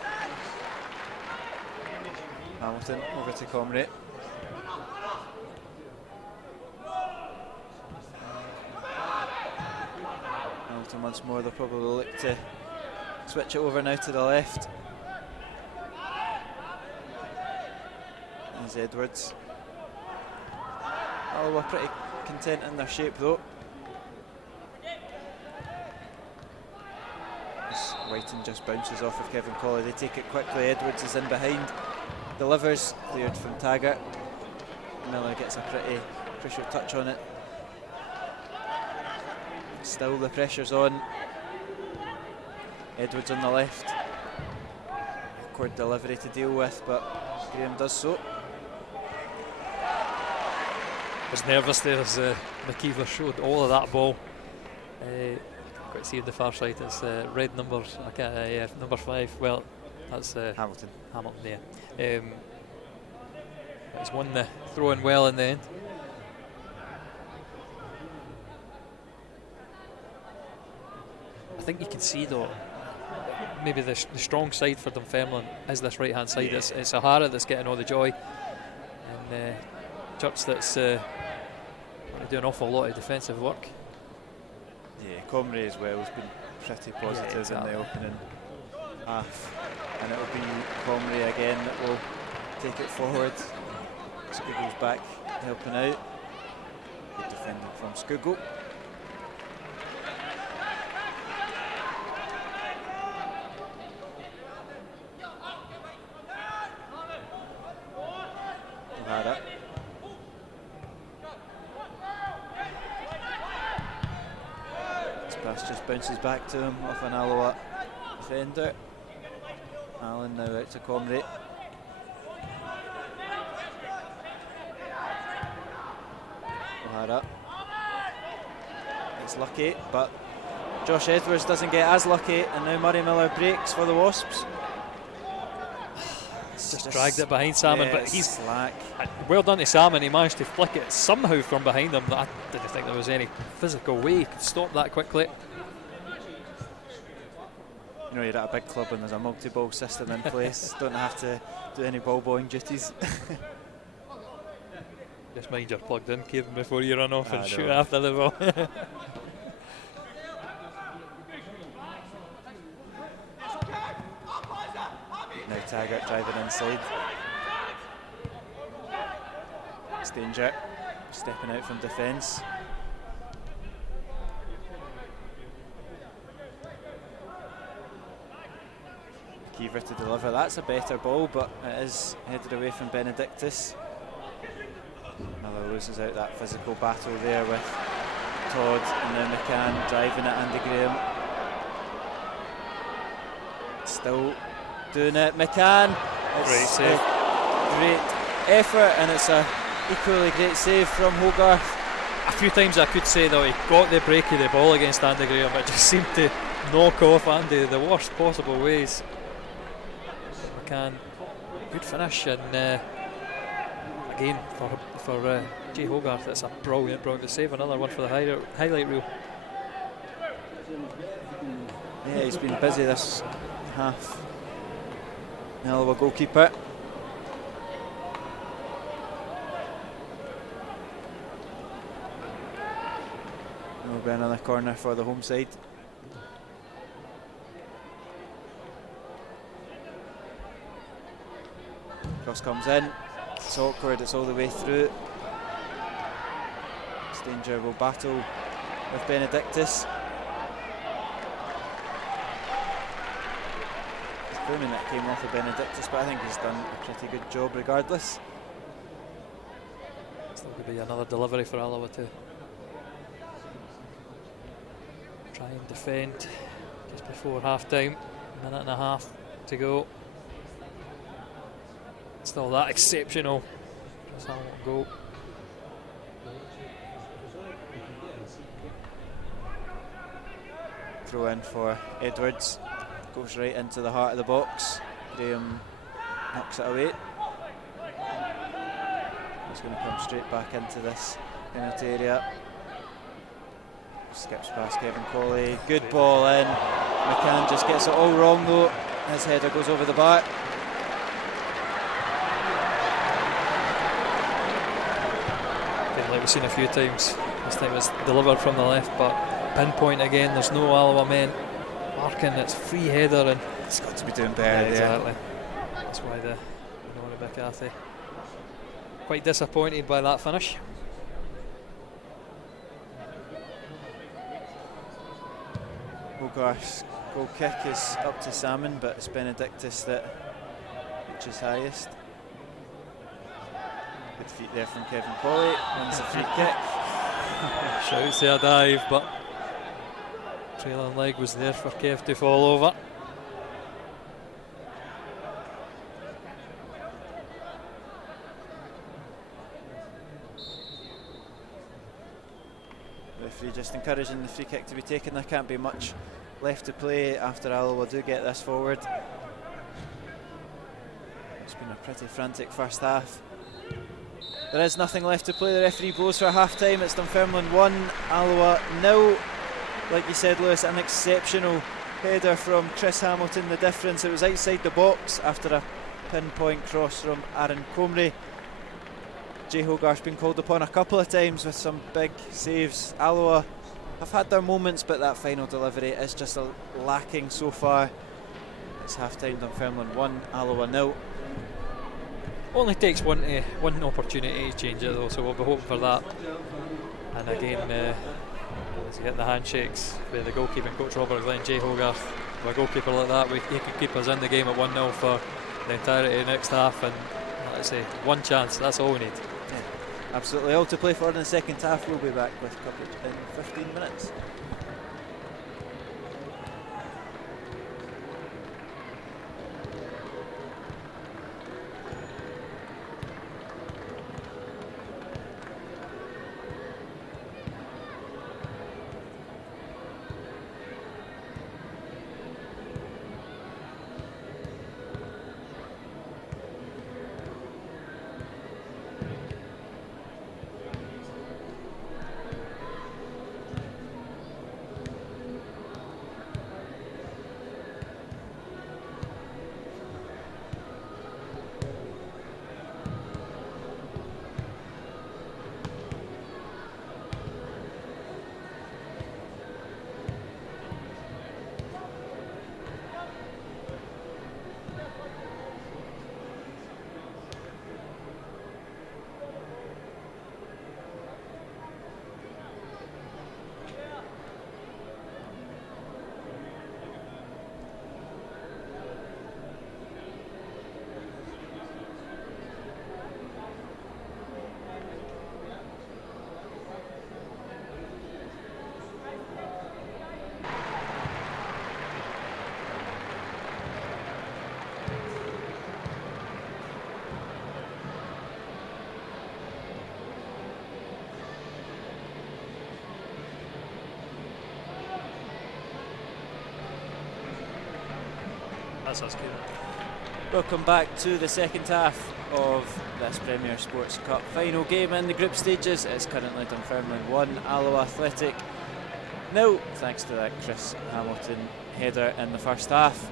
Hamilton over to Comrie. Hamilton once more, they'll probably look to switch it over now to the left. There's Edwards. Alloa pretty content in their shape though. Whiten just bounces off of Kevin Colley. They take it quickly. Edwards is in behind. Delivers, cleared from Taggart. Miller gets a pretty crucial touch on it. Still the pressure's on. Edwards on the left. Awkward delivery to deal with, but Graham does so. Was nervous there as McKeever showed all of that ball. Quite see on the far side, it's red numbers. I can't, number 5. Well, that's Hamilton. Hamilton, yeah. He's won the throw-in well in the end. I think you can see though, maybe the strong side for Dunfermline is this right-hand side. Yeah. It's O'Hara that's getting all the joy, and Church that's doing an awful lot of defensive work. Yeah, Comrie as well has been pretty positive exactly. in the opening half, and it will be Comrie again that will take it forward. Scoogle's back helping out. Good defending from Scoogle. O'Hara. This pass just bounces back to him off an Alloa defender. Allen now out to Comrie. O'Hara. It's lucky, but Josh Edwards doesn't get as lucky, and now Murray Miller breaks for the Wasps. Just dragged it behind Salmon, but he's slack. Well done to Salmon. He managed to flick it somehow from behind him. I didn't think there was any physical way he could stop that quickly. You know, you're at a big club and there's a multi-ball system in place. Don't have to do any ball-bowling duties. Just mind you're plugged in, Kevin, before you run off and shoot know. after the ball. Now Taggart driving inside. Stanger stepping out from defence. Kiever to deliver. That's a better ball, but it is headed away from Benedictus. Miller loses out that physical battle there with Todd, and now McCann driving at Andy Graham. Still doing it, McCann. Great save. Great effort, and it's a equally great save from Hogarth. A few times I could say though he got the break of the ball against Andy Graham, but just seemed to knock off Andy the worst possible ways. McCann, good finish, and again for Jay Hogarth, that's a brilliant save. Another one for the highlight reel. Yeah, he's been busy this half. Alloa goalkeeper. There'll be another corner for the home side. Cross comes in. It's awkward, it's all the way through. Stanger will battle with Benedictus. Booming that came off of Benedictus, but I think he's done a pretty good job regardless. Still could be another delivery for Alloa too. try and defend just before half time. Minute and a half to go. Still that exceptional Chris Hamilton goal. Throw in for Edwards, goes right into the heart of the box. Graham knocks it away. He's going to come straight back into this penalty area. Skips past Kevin Colley, good ball in. McCann just gets it all wrong though. His header goes over the bar. Like we've seen a few times, this time it's delivered from the left, but pinpoint again. There's no Alloa men marking. It's free header, and it's got to be doing better. Exactly. That's why the Nora McCarthy quite disappointed by that finish. Hogarth's goal kick is up to Salmon, but it's Benedictus that reaches highest. Good feet there from Kevin Colley, wins the free kick. Shouts to a dive, but trailing leg was there for Kev to fall over. Referee just encouraging the free kick to be taken. There can't be much left to play after Alloa do get this forward. It's been a pretty frantic first half. There is nothing left to play. The referee blows for half time. It's Dunfermline 1, Alloa 0. Like you said, Lewis, an exceptional header from Chris Hamilton. The difference, it was outside the box after a pinpoint cross from Aaron Comrie. Jay Hogarth's been called upon a couple of times with some big saves. Alloa have had their moments, but that final delivery is just lacking so far. It's half time, Dunfermline 1, Alloa 0. Only takes one opportunity to change it though, so we'll be hoping for that. And again, as you get the handshakes with the goalkeeping coach Robert Glenn, Jay Hogarth, with a goalkeeper like that, he could keep us in the game at 1-0 for the entirety of the next half, and like I say, one chance, that's all we need. Yeah, absolutely, all to play for in the second half. We'll be back with coverage in 15 minutes. That's good. Welcome back to the second half of this Premier Sports Cup final game in the group stages. It's currently Dunfermline 1, Alloa Athletic 0, thanks to that Chris Hamilton header in the first half.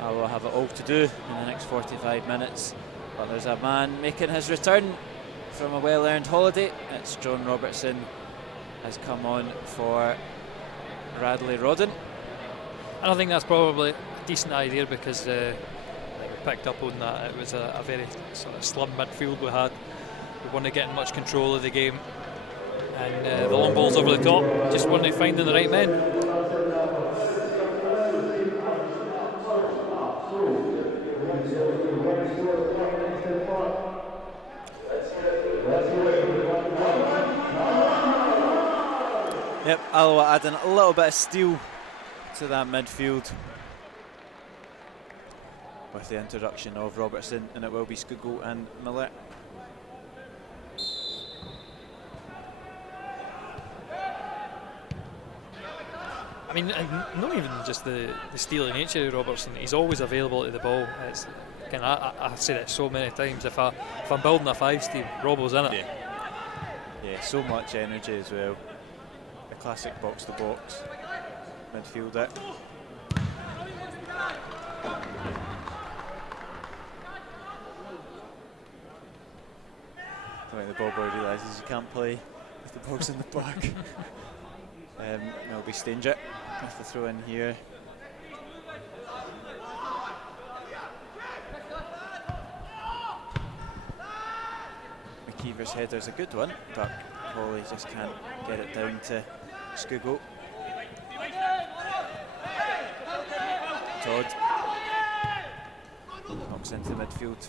Alloa have it all to do in the next 45 minutes, but there's a man making his return from a well-earned holiday. It's John Robertson, has come on for Radley Rodden. And I think that's probably a decent idea because I think we picked up on that. It was a very sort of slim midfield we had. We weren't getting much control of the game, and the long balls over the top just weren't finding the right men. Yep, Alloa adding a little bit of steel to that midfield with the introduction of Robertson, and it will be Skugel and Miller. I mean, and not even just the steely nature of Robertson, he's always available to the ball. It's, again, I said it so many times, if I'm building a 5s team, Robbo's in it. Yeah, so much energy as well. The classic box-to-box midfielder. I think the ball boy realises you can't play with the balls in the back. It'll be Stanger with the throw in here. McKeever's header's a good one, but Hawley just can't get it down to Skugel. Todd knocks into midfield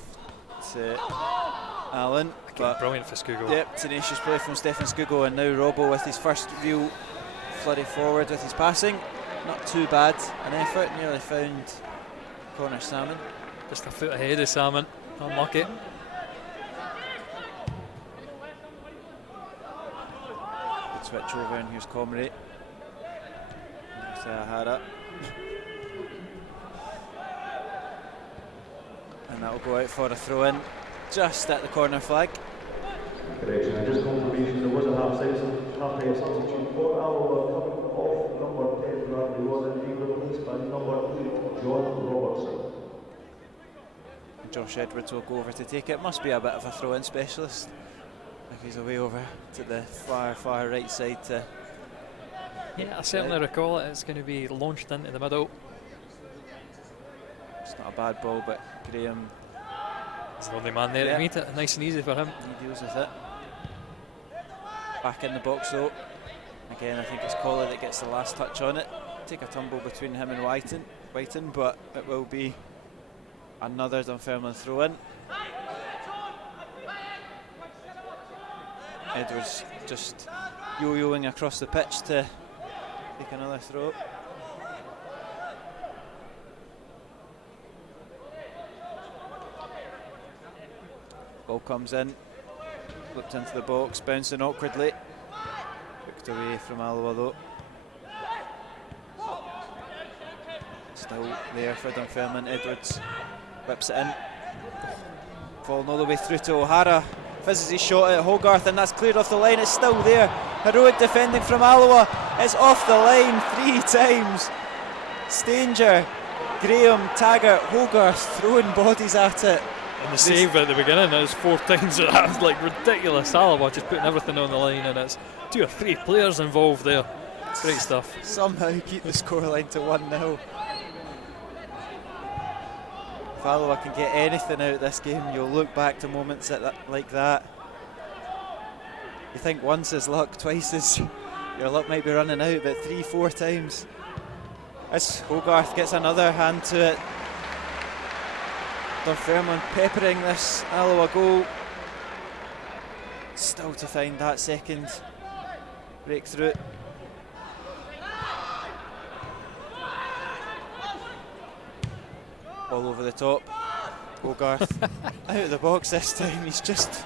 to Allen. But brilliant for Skugel. Yep, tenacious play from Stefan Skugel, and now Robbo with his first real flurry forward with his passing. Not too bad an effort, nearly found Connor Salmon. Just a foot ahead of Salmon, unlucky. Good switch over, and here's Comrie. There's Hara. And that will go out for a throw in just at the corner flag. Correction, and just confirmation there was a half-time substitute for Alloa coming off number 10, Bradley was indeed replaced by number 8, John Robertson. Josh Edwards will go over to take it. Must be a bit of a throw-in specialist if he's away over to the far right side to... Yeah, I certainly recall it. It's going to be launched into the middle. It's not a bad ball, but Graham... He's the only man there to meet it. Nice and easy for him. He deals with it. Back in the box though. Again, I think it's Colley that gets the last touch on it. Take a tumble between him and Whiten, but it will be another Dunfermline throw in. Edwards just yo-yoing across the pitch to take another throw. Ball comes in, flipped into the box, bouncing awkwardly. Hooked away from Alloa though. Still there for Dunfermline. Edwards whips it in. Falling all the way through to O'Hara. Fizzes his shot at Hogarth, and that's cleared off the line. It's still there. Heroic defending from Alloa. It's off the line 3 times. Stanger, Graham, Taggart, Hogarth throwing bodies at it. And the save at the beginning is 4 times. That was like ridiculous. Alloa just putting everything on the line, and it's 2 or 3 players involved there. Great stuff. Somehow keep the scoreline to 1-0. If Alloa can get anything out of this game, you'll look back to moments like that. You think once is luck, twice is your luck might be running out, but 3-4 times. As Hogarth gets another hand to it. Dunfermline peppering this Alloa goal. Still to find that second breakthrough. All over the top. Hogarth out of the box this time. He's just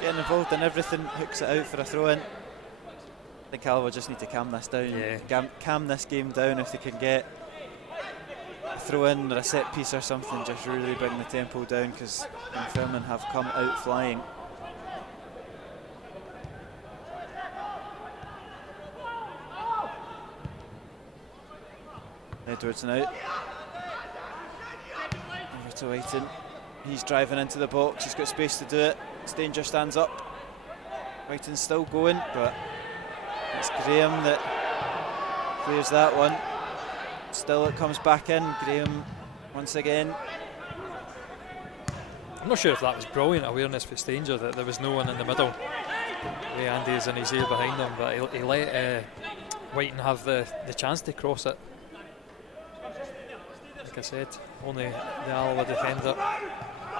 getting involved in everything. Hooks it out for a throw in. I think Alloa just need to calm this down. Yeah. Calm this game down if they can get a throw in or a set piece or something. Just really bring the tempo down, because Dunfermline have come out flying. Edwards now. Over to Whiten. He's driving into the box. He's got space to do it. Stanger stands up. Whiten's still going, but it's Graham that clears that one. Still it comes back in. Graham once again. I'm not sure if that was brilliant awareness for Stanger, that there was no one in the middle. Ray Andy's in his ear behind him, but he let Whiten have the chance to cross it. Like I said, only the Alloa defender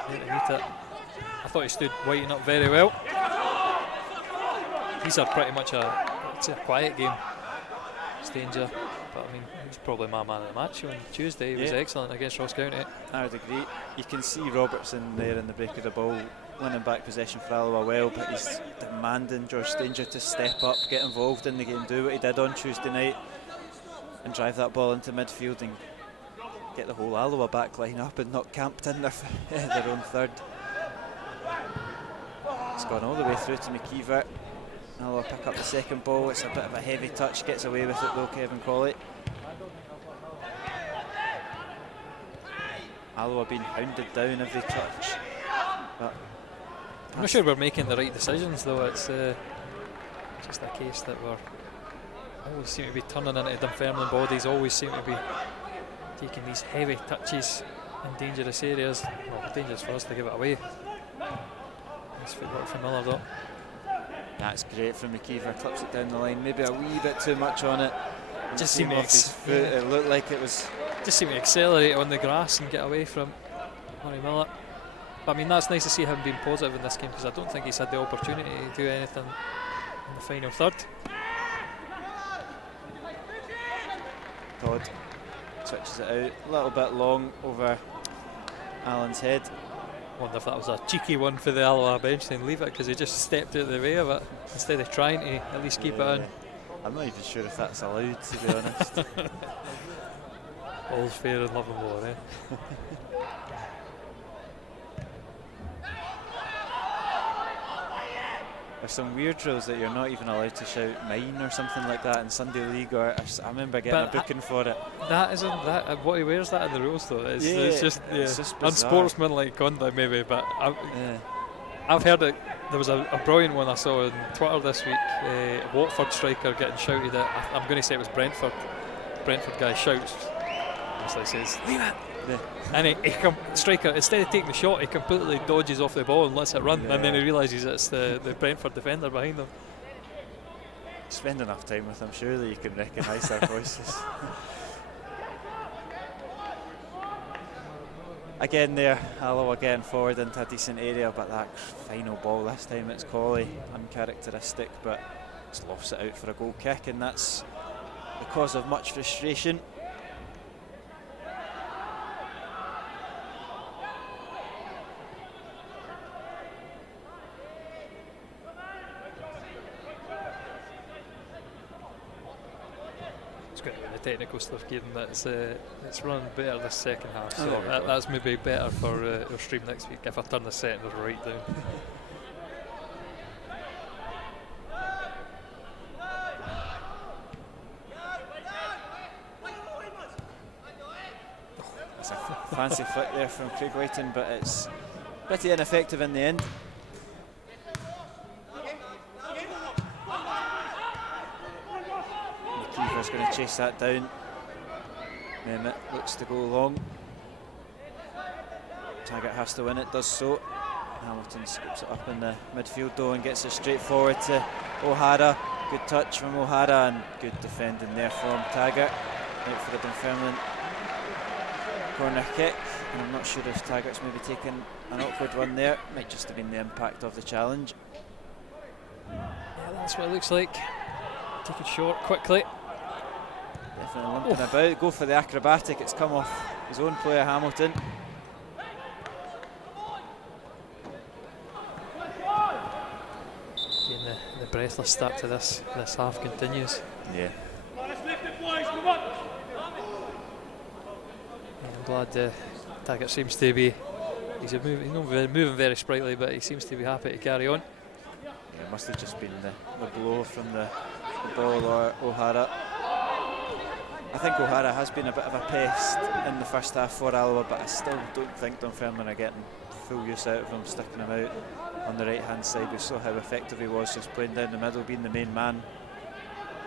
there to meet it. I thought he stood Whiten up very well. These are pretty much a quiet game. Stanger, but I mean, he's probably my man of the match on Tuesday. He was excellent against Ross County. I would agree. You can see Robertson there in the break of the ball, winning back possession for Alloa well, but he's demanding George Stanger to step up, get involved in the game, do what he did on Tuesday night, and drive that ball into midfield and get the whole Alloa back line up and not camped in their own third. It's gone all the way through to McKeever. Alloa pick up the second ball. It's a bit of a heavy touch, gets away with it though, Kevin Colley. Alloa being hounded down every touch. But I'm not sure we're making the right decisions though. It's just a case that we're always seem to be turning into Dunfermline bodies, always seem to be taking these heavy touches in dangerous areas. Well, dangerous for us to give it away. Nice footwork from Miller though. That's great from McKeever, clips it down the line, maybe a wee bit too much on it. Just seemed to it looked like it was. Just seemed to accelerate on the grass and get away from Murray Miller. But I mean, that's nice to see him being positive in this game, because I don't think he's had the opportunity to do anything in the final third. Todd switches it out, a little bit long over Allen's head. Wonder if that was a cheeky one for the Alloa bench, then leave it, because he just stepped out of the way of it instead of trying to at least keep it in. I'm not even sure if that's allowed, to be honest. All's fair in love and war, eh? There's some weird rules that you're not even allowed to shout mine or something like that in Sunday League, or I remember getting a booking for it. That isn't that. What he wears that in the rules though. It's just bizarre. unsportsmanlike conduct maybe. But I've heard it. There was a brilliant one I saw on Twitter this week. Watford striker getting shouted at. I'm going to say it was Brentford. Brentford guy shouts. Obviously says, "Leave it." Yeah. And striker, instead of taking the shot, he completely dodges off the ball and lets it run, and then he realises it's the Brentford defender behind him. Spend enough time with him, surely you can recognise their voices. Again there, Alloa getting forward into a decent area, but that final ball this time it's Colley, uncharacteristic, but just lofts it out for a goal kick, and that's the cause of much frustration. Technical stuff, given that it's running better this second half, so that's maybe better for our stream next week if I turn the setting right down. It's a fancy flick there from Craig Whiten, but it's pretty ineffective in the end. McKeever's going to chase that down. Mehmet looks to go long. Taggart has to win it, does so. Hamilton scoops it up in the midfield though and gets it straight forward to O'Hara. Good touch from O'Hara and good defending there from Taggart. Out for the Dunfermline corner kick. And I'm not sure if Taggart's maybe taken an awkward one there. Might just have been the impact of the challenge. Yeah, that's what it looks like. Take it short quickly. Definitely limping about. Go for the acrobatic. It's come off his own player, Hamilton. Again, the breathless start to this half continues. Yeah. I'm glad Taggart seems to be. He's not moving very sprightly, but he seems to be happy to carry on. Yeah, it must have just been the blow from the ball or O'Hara. I think O'Hara has been a bit of a pest in the first half for Alloa, but I still don't think Dunfermline are getting full use out of him, sticking him out on the right hand side. We saw how effective he was just playing down the middle, being the main man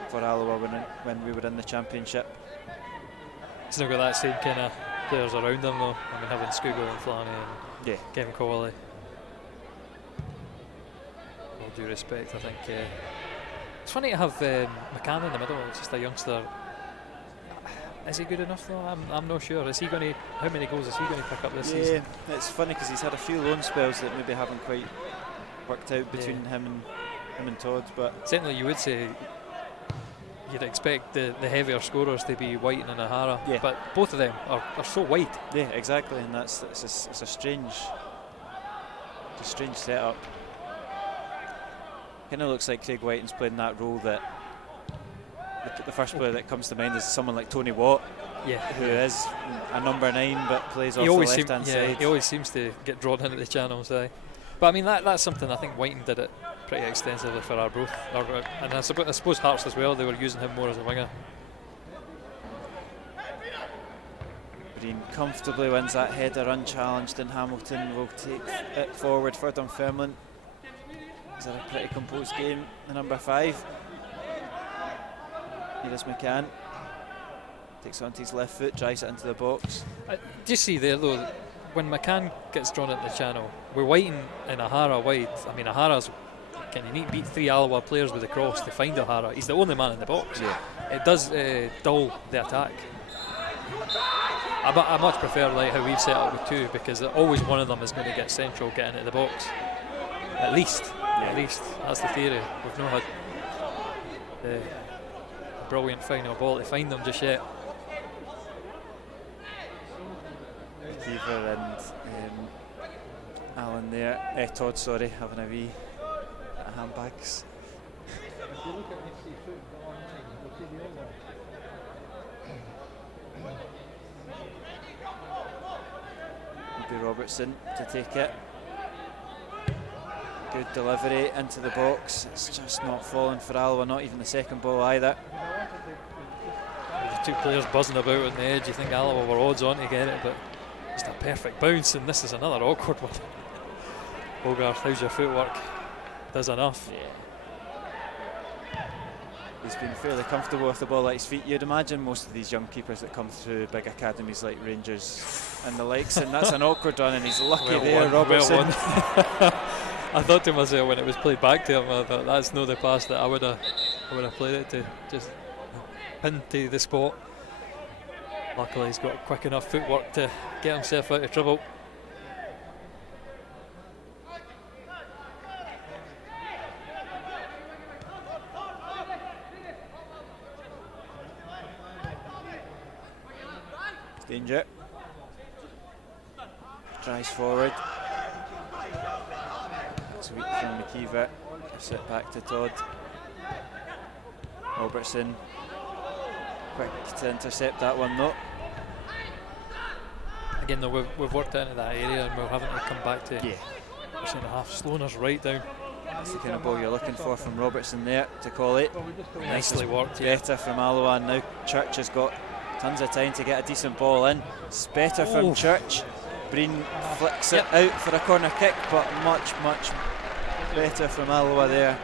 for Alloa when we were in the Championship. He's not got that same kind of players around him though. I mean, having Scugo and Flanny and Kevin Colley. All due respect, I think it's funny to have McCann in the middle. It's just a youngster. Is he good enough though? I'm not sure. Is he going to? How many goals is he going to pick up this season? Yeah, it's funny because he's had a few loan spells that maybe haven't quite worked out between him and Todd. But certainly, you would say you'd expect the heavier scorers to be Whiting and O'Hara, Yeah. but both of them are so wide. Yeah, exactly, and it's a strange setup. Kind of looks like Craig Whiting's playing that role that the first player that comes to mind is someone like Tony Watt, who is a number 9 but plays off the left-hand side. He always seems to get drawn into the channels, but I mean that's something I think Whiting did it pretty extensively for Arbroath, and I suppose Hearts as well. They were using him more as a winger. Breen comfortably wins that header unchallenged, and Hamilton will take it forward for Dunfermline. Is that a pretty composed game? The number 5. Here is McCann. Takes it onto his left foot, drives it into the box. Do you see there though, when McCann gets drawn into the channel, we're Whiting and O'Hara wide. I mean, O'Hara's you need to beat 3 Alloa players with a cross to find O'Hara. He's the only man in the box. Yeah. It does dull the attack. I much prefer like how we've set up with 2, because always one of them is going to get central, get into the box. At least that's the theory. We've not had a brilliant final ball to find them just yet. Keever and Alan there, Todd, sorry, having a wee handbags. It'll be Robertson to take it. Good delivery into the box. It's just not falling for Alloa, not even the second ball either. The 2 players buzzing about on the edge. You think Alloa were odds on to get it, but just a perfect bounce, and this is another awkward one. Hogarth, how's your footwork? Does enough. Yeah. He's been fairly comfortable with the ball at his feet. You'd imagine most of these young keepers that come through big academies like Rangers and the likes, and that's an awkward one, and he's lucky there, Robertson. I thought to myself when it was played back to him, I thought that's not the pass that I would have played it to, just pin to the spot. Luckily he's got quick enough footwork to get himself out of trouble. Danger. Drives forward. It's weak from McKeever. Gives it back to Todd. Robertson. Quick to intercept that one though. Again though, we've worked into that area and we're having to come back to percent and a half, slowing us right down. That's the kind of ball you're looking for from Robertson there to call it. Nicely worked. Better from Alloa, and now Church has got tons of time to get a decent ball in. It's better from Church. Breen flicks it out for a corner kick, but much better from Alloa there.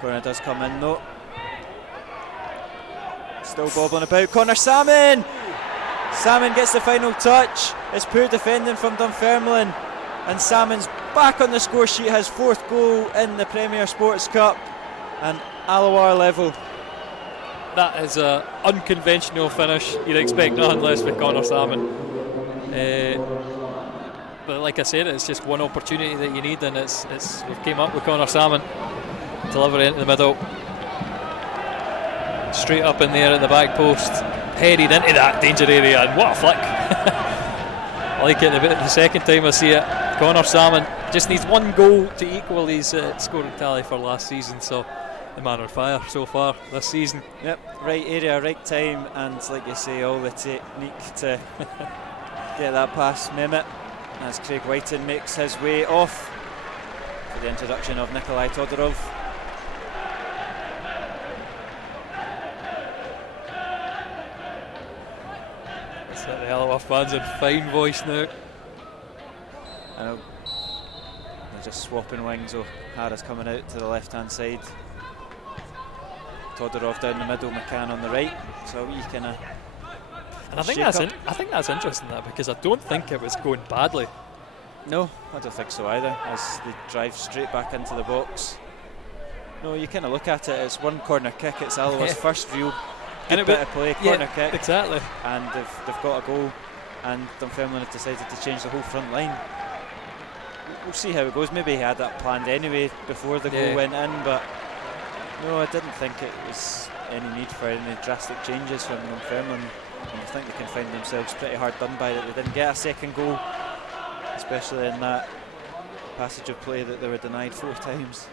Corner does come in though. Still bobbling about. Connor Salmon! Salmon gets the final touch. It's poor defending from Dunfermline. And Salmon's back on the score sheet, his 4th goal in the Premier Sports Cup. And Alloa level. That is an unconventional finish. You'd expect nothing less with Connor Salmon. But like I said, it's just one opportunity that you need, and we've came up with Connor Salmon. Delivery into the middle. Straight up in there at the back post. Headed into that danger area, and what a flick. I like it the second time I see it. Connor Salmon just needs 1 goal to equal his scoring tally for last season, so the man on fire so far this season. Yep, right area, right time, and like you say, all the technique to get that past Mehmet as Craig Whiting makes his way off for the introduction of Nikolai Todorov. The Alloa fans in fine voice now. I know they're just swapping wings. O'Hara's coming out to the left hand side. Todorov down the middle, McCann on the right. So you kind of. And I think that's interesting because I don't think it was going badly. No, I don't think so either. As they drive straight back into the box. No, you kind of look at it as one corner kick. It's Alloa's first real And bit of play, corner kick. Exactly. And they've got a goal, and Dunfermline have decided to change the whole front line. We'll see how it goes. Maybe he had that planned anyway before the goal went in, but no, I didn't think it was any need for any drastic changes from Dunfermline. I think they can find themselves pretty hard done by that they didn't get a second goal, especially in that passage of play that they were denied 4 times.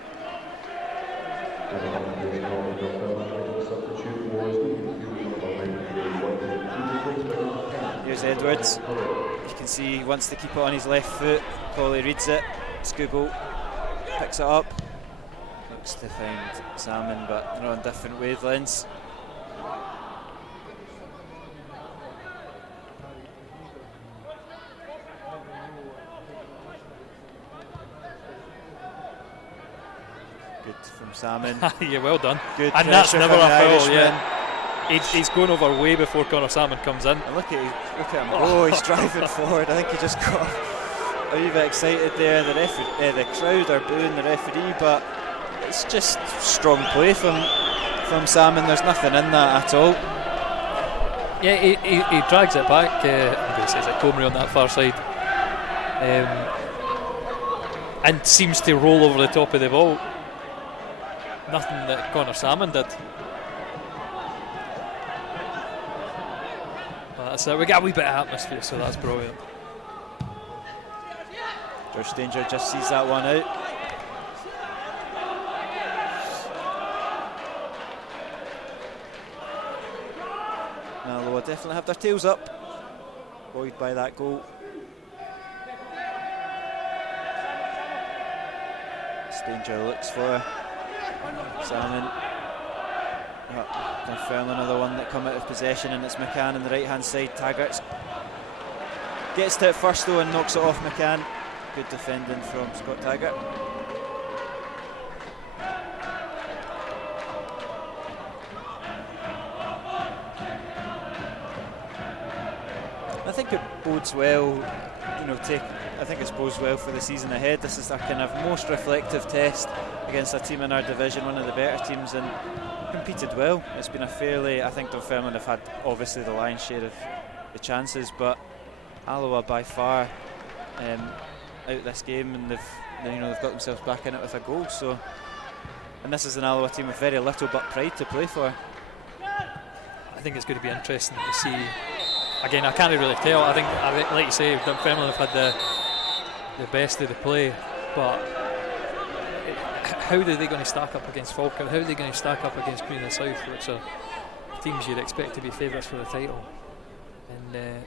Here's Edwards. You can see he wants to keep it on his left foot. Colley reads it. Skugel picks it up. Looks to find Salmon, but they're on different wavelengths. Good from Salmon. Yeah, well done. Good, and that's never a foul. Yeah. Irishman. He's going over way before Connor Salmon comes in. And look at him go, he's driving forward. I think he just got a wee bit excited there. The crowd are booing the referee, but it's just strong play from Salmon. There's nothing in that at all. Yeah, he drags it back. I'm going to say it's like Comrie on that far side. And seems to roll over the top of the ball. Nothing that Connor Salmon did. Well, that's it. We got a wee bit of atmosphere, so that's brilliant. Josh Danger just sees that one out. Alloa definitely have their tails up, buoyed by that goal. Danger looks for Salmon. Dunfermline another one that come out of possession, and it's McCann on the right hand side. Taggart gets to it first though and knocks it off McCann. Good defending from Scott Taggart. I think it bodes well, I think it bodes well for the season ahead. This is our kind of most reflective test against a team in our division, one of the better teams, and competed well. It's been a fairly, I think Dunfermline have had obviously the lion's share of the chances, but Alloa by far out this game, and they've got themselves back in it with a goal. So, and this is an Alloa team with very little but pride to play for. I think it's going to be interesting to see. Again, I can't really tell. I think, like you say, Dunfermline have had the best of the play, but how are they going to stack up against Falkirk? How are they going to stack up against Queen of the South, which are teams you'd expect to be favourites for the title? And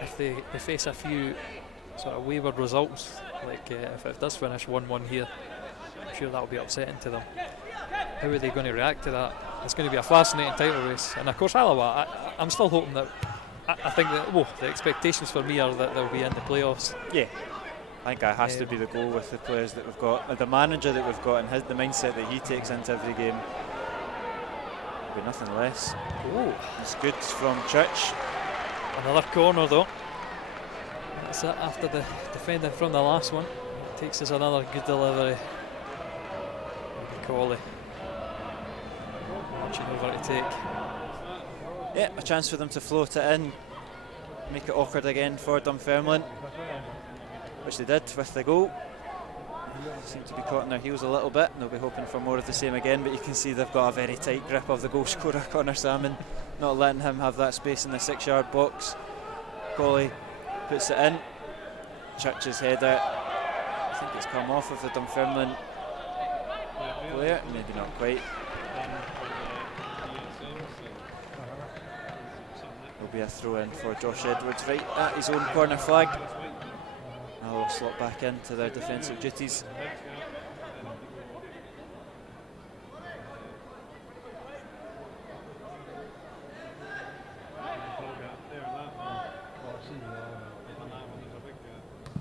if they face a few sort of wayward results, like if it does finish 1-1 here, I'm sure that will be upsetting to them. How are they going to react to that? It's going to be a fascinating title race, and of course Alloa, I'm still hoping that, I think that the expectations for me are that they'll be in the playoffs. Yeah, I think that has to be the goal with the players that we've got, the manager that we've got, and the mindset that he takes into every game. There'll be nothing less. Oh, it's good from Church. Another corner though. That's it after the defending from the last one. Takes us another good delivery. Colley watching over to take. Yeah, a chance for them to float it in, make it awkward again for Dunfermline, which they did with the goal. Seem to be caught in their heels a little bit, and they'll be hoping for more of the same again, but you can see they've got a very tight grip of the goal scorer, Connor Salmon, not letting him have that space in the 6-yard box. Colley puts it in. Church's header, I think it's come off of the Dunfermline player, maybe not quite. Will be a throw in for Josh Edwards right at his own corner flag. I'll slot back into their defensive duties.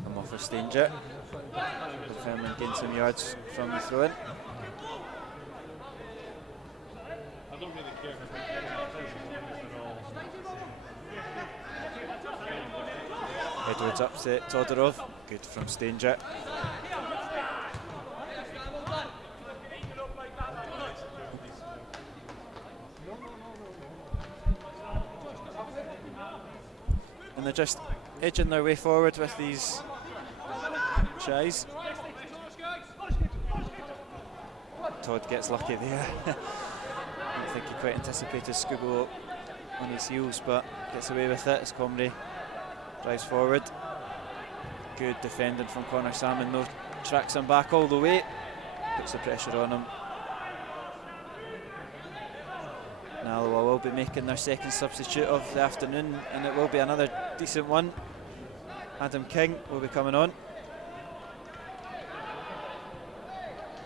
I'm off a danger. Dunfermline gain some yards from the throw in. Edwards up to Todorov, good from Stanger. and they're just edging their way forward with these tries. Todd gets lucky there. I don't think he quite anticipated Skugel on his heels, but gets away with it as Comrie drives forward. Good defending from Connor Salmon, though, tracks him back all the way, puts the pressure on him. Now Alloa will be making their second substitute of the afternoon, and it will be another decent one. Adam King will be coming on.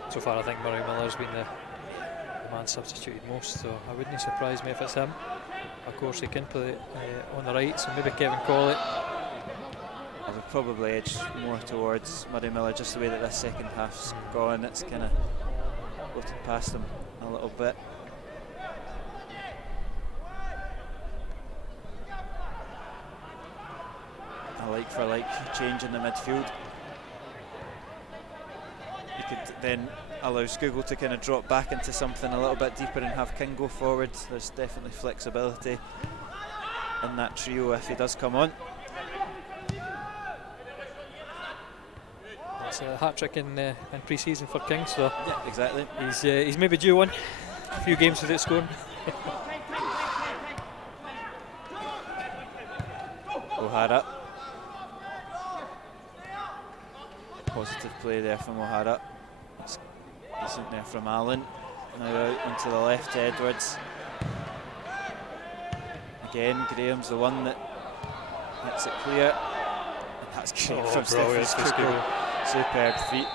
So far I think Murray Miller's been the man substituted most, so I wouldn't surprise me if it's him. Of course he can play on the right, so maybe Kevin Colley. I would probably edge more towards Murray Miller, just the way that this second half's gone. It's kind of floated past him a little bit. A like for like change in the midfield. You could then allow Skugel to kind of drop back into something a little bit deeper and have King go forward. There's definitely flexibility in that trio if he does come on. It's a hat-trick in pre-season for King, so yeah, exactly. He's maybe due one. A few games without scoring. O'Hara. Positive play there from O'Hara. It's decent there from Allen. Now out into the left to Edwards. Again, Graham's the one that hits it clear. And that's great from Stephen Skugel. Superb feet.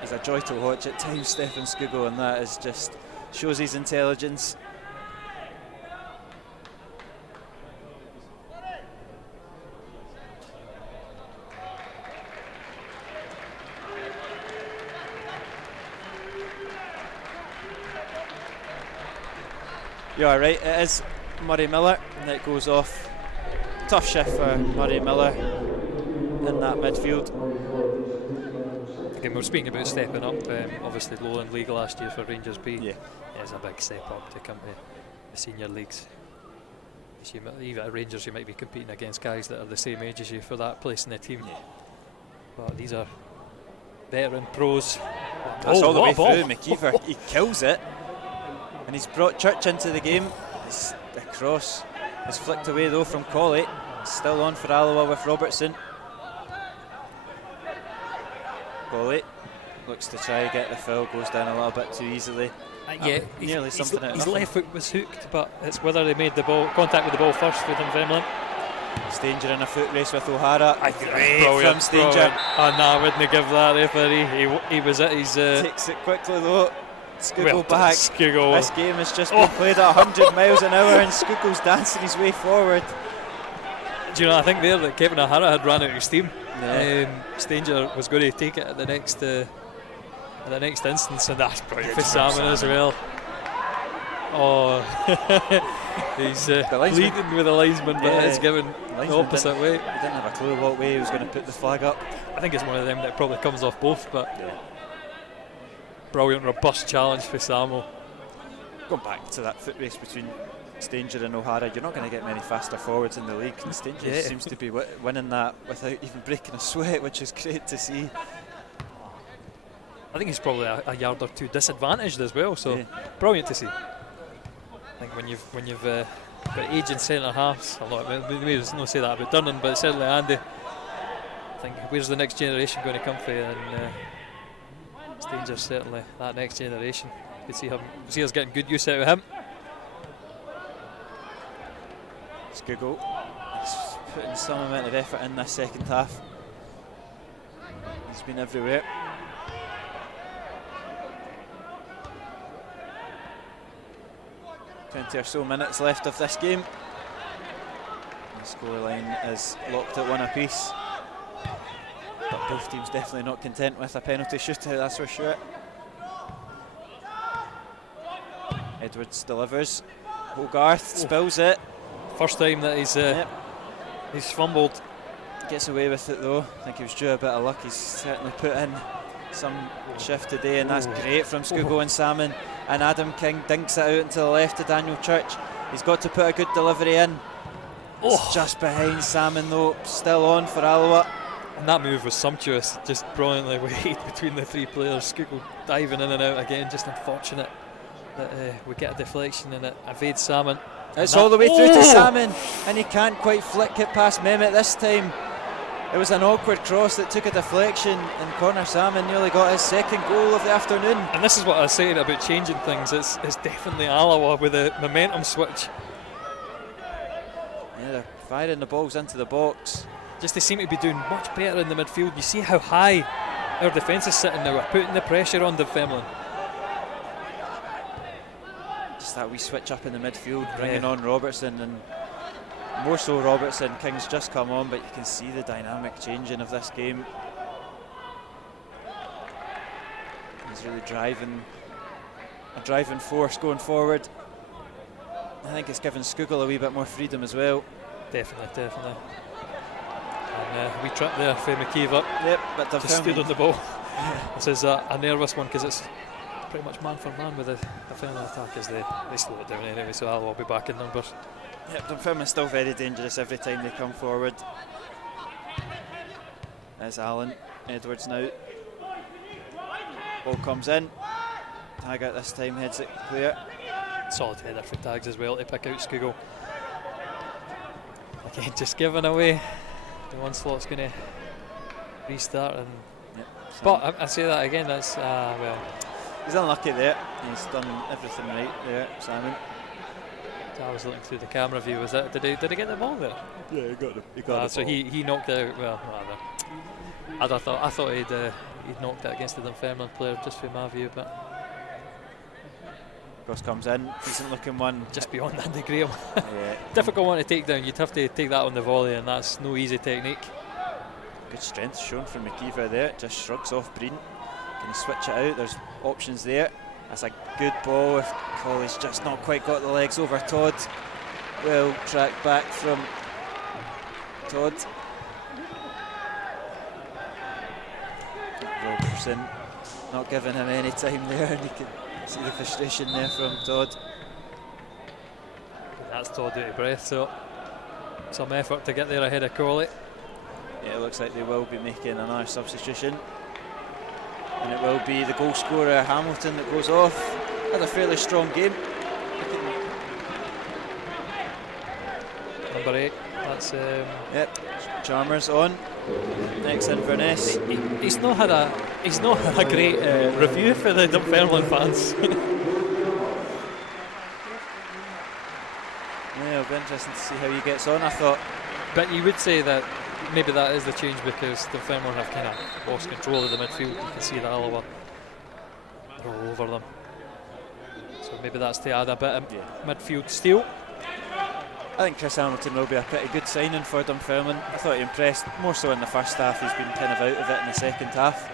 He's a joy to watch at times, Stephen Skugel, and that is just shows his intelligence. You are right, it is Murray Miller, and it goes off. Tough shift for Murray Miller in that midfield. Again, we're speaking about stepping up. Obviously, Lowland League last year for Rangers B. Yeah. It's a big step up to come to the senior leagues. Even at Rangers, you might be competing against guys that are the same age as you for that place in the team. Yeah. But these are veteran pros. That's all the way through. McKeever, he kills it. And he's brought Church into the game. The cross is flicked away though from Colley. Still on for Alloa with Robertson. Colley looks to try and get the foul, goes down a little bit too easily. Yeah, nearly something out of his nothing. left foot was hooked, but it's whether they made the ball contact with the ball first for Dunfermline. Stanger in a foot race with O'Hara. Great from Stanger. Oh no, I wouldn't give that referee. He was at his. Takes it quickly though. Skugel well, back. Skugel. This game has just been played at 100 miles an hour, and Skugel's dancing his way forward. Do you know, I think there that Kevin O'Hara had run out of steam. Yeah. Stanger was going to take it at the next instance, and that's brilliant for Salmon as well. Oh, he's pleading with the linesman, but it's given the opposite way. He didn't have a clue what way he was going to put the flag up. I think it's one of them that probably comes off both, but brilliant, robust challenge for Samuel. Going back to that foot race between Stanger and O'Hara, you're not going to get many faster forwards in the league, and Stanger seems to be winning that without even breaking a sweat, which is great to see. I think he's probably a yard or two disadvantaged as well, so brilliant to see. I think when you've got aging centre halves, maybe not say that about Durnan, but certainly Andy. I think where's the next generation going to come from? And Stanger's certainly that next generation. You could see us getting good use out of him. Skugel is putting some amount of effort in this second half. He's been everywhere. Or so minutes left of this game. The scoreline is locked at 1 apiece. But both teams definitely not content with a penalty shootout, that's for sure. Edwards delivers. Hogarth spills it. First time that he's fumbled. Gets away with it though. I think he was due a bit of luck. He's certainly put in some shift today, and that's great from Skugel and Salmon. And Adam King dinks it out into the left to Daniel Church. He's got to put a good delivery in. It's just behind Salmon though, still on for Alloa. And that move was sumptuous, just brilliantly weighed between the three players. Schugle diving in and out again, just unfortunate that we get a deflection and it evades Salmon. It's all the way through to Salmon, and he can't quite flick it past Mehmet this time. It was an awkward cross that took a deflection, and Connor Salmon nearly got his second goal of the afternoon. And this is what I was saying about changing things. It's definitely Alloa with a momentum switch. Yeah, they're firing the balls into the box. Just they seem to be doing much better in the midfield. You see how high our defence is sitting now. We're putting the pressure on Dunfermline. Just that wee switch up in the midfield, bringing on Robertson, and more so Robertson. King's just come on, but you can see the dynamic changing of this game. He's really driving force going forward. I think it's given Schugle a wee bit more freedom as well. Definitely. And we trip there for McKeever. Yep, but just stood on the ball. This is a nervous one because it's pretty much man for man with the final attack as they slow it down anyway, so Alloa will be back in numbers. Yep, Dunfermline still very dangerous every time they come forward. There's Allen, Edwards now. Ball comes in. Taggart this time heads it clear. Solid header for Tags as well to pick out Schugle. Again, just giving away. The onslaught's going to restart, and but I say that again. That's well, he's unlucky there. He's done everything right there, Simon. I was looking through the camera view. Was that did he get the ball there? Yeah, he got the so ball. he knocked it out. Well, I thought he'd knocked it against the Dunfermline player just from my view, but. Cross comes in, decent looking one. Just beyond Andy Graham. Yeah. Difficult one to take down. You'd have to take that on the volley, and that's no easy technique. Good strength shown from McKeever there. Just shrugs off Breen. Can he switch it out? There's options there. That's a good ball. If Colley's just not quite got the legs over Todd. Well tracked back from Todd. Robertson not giving him any time there, and you can see the frustration there from Todd. That's Todd out of breath, so some effort to get there ahead of Colley. Yeah, it looks like they will be making another substitution, and it will be the goal scorer Hamilton that goes off. Had a fairly strong game. Number 8. That's yep. Chalmers on. Next Inverness. He's not had a great review for the Dunfermline fans. Yeah, it'll be interesting to see how he gets on. I thought, but you would say that maybe that is the change because Dunfermline have kind of lost control of the midfield. You can see that Alloa are all over them. So maybe that's to add a bit of midfield steel. I think Chris Hamilton will be a pretty good signing for Dunfermline. I thought he impressed more so in the first half. He's been kind of out of it in the second half.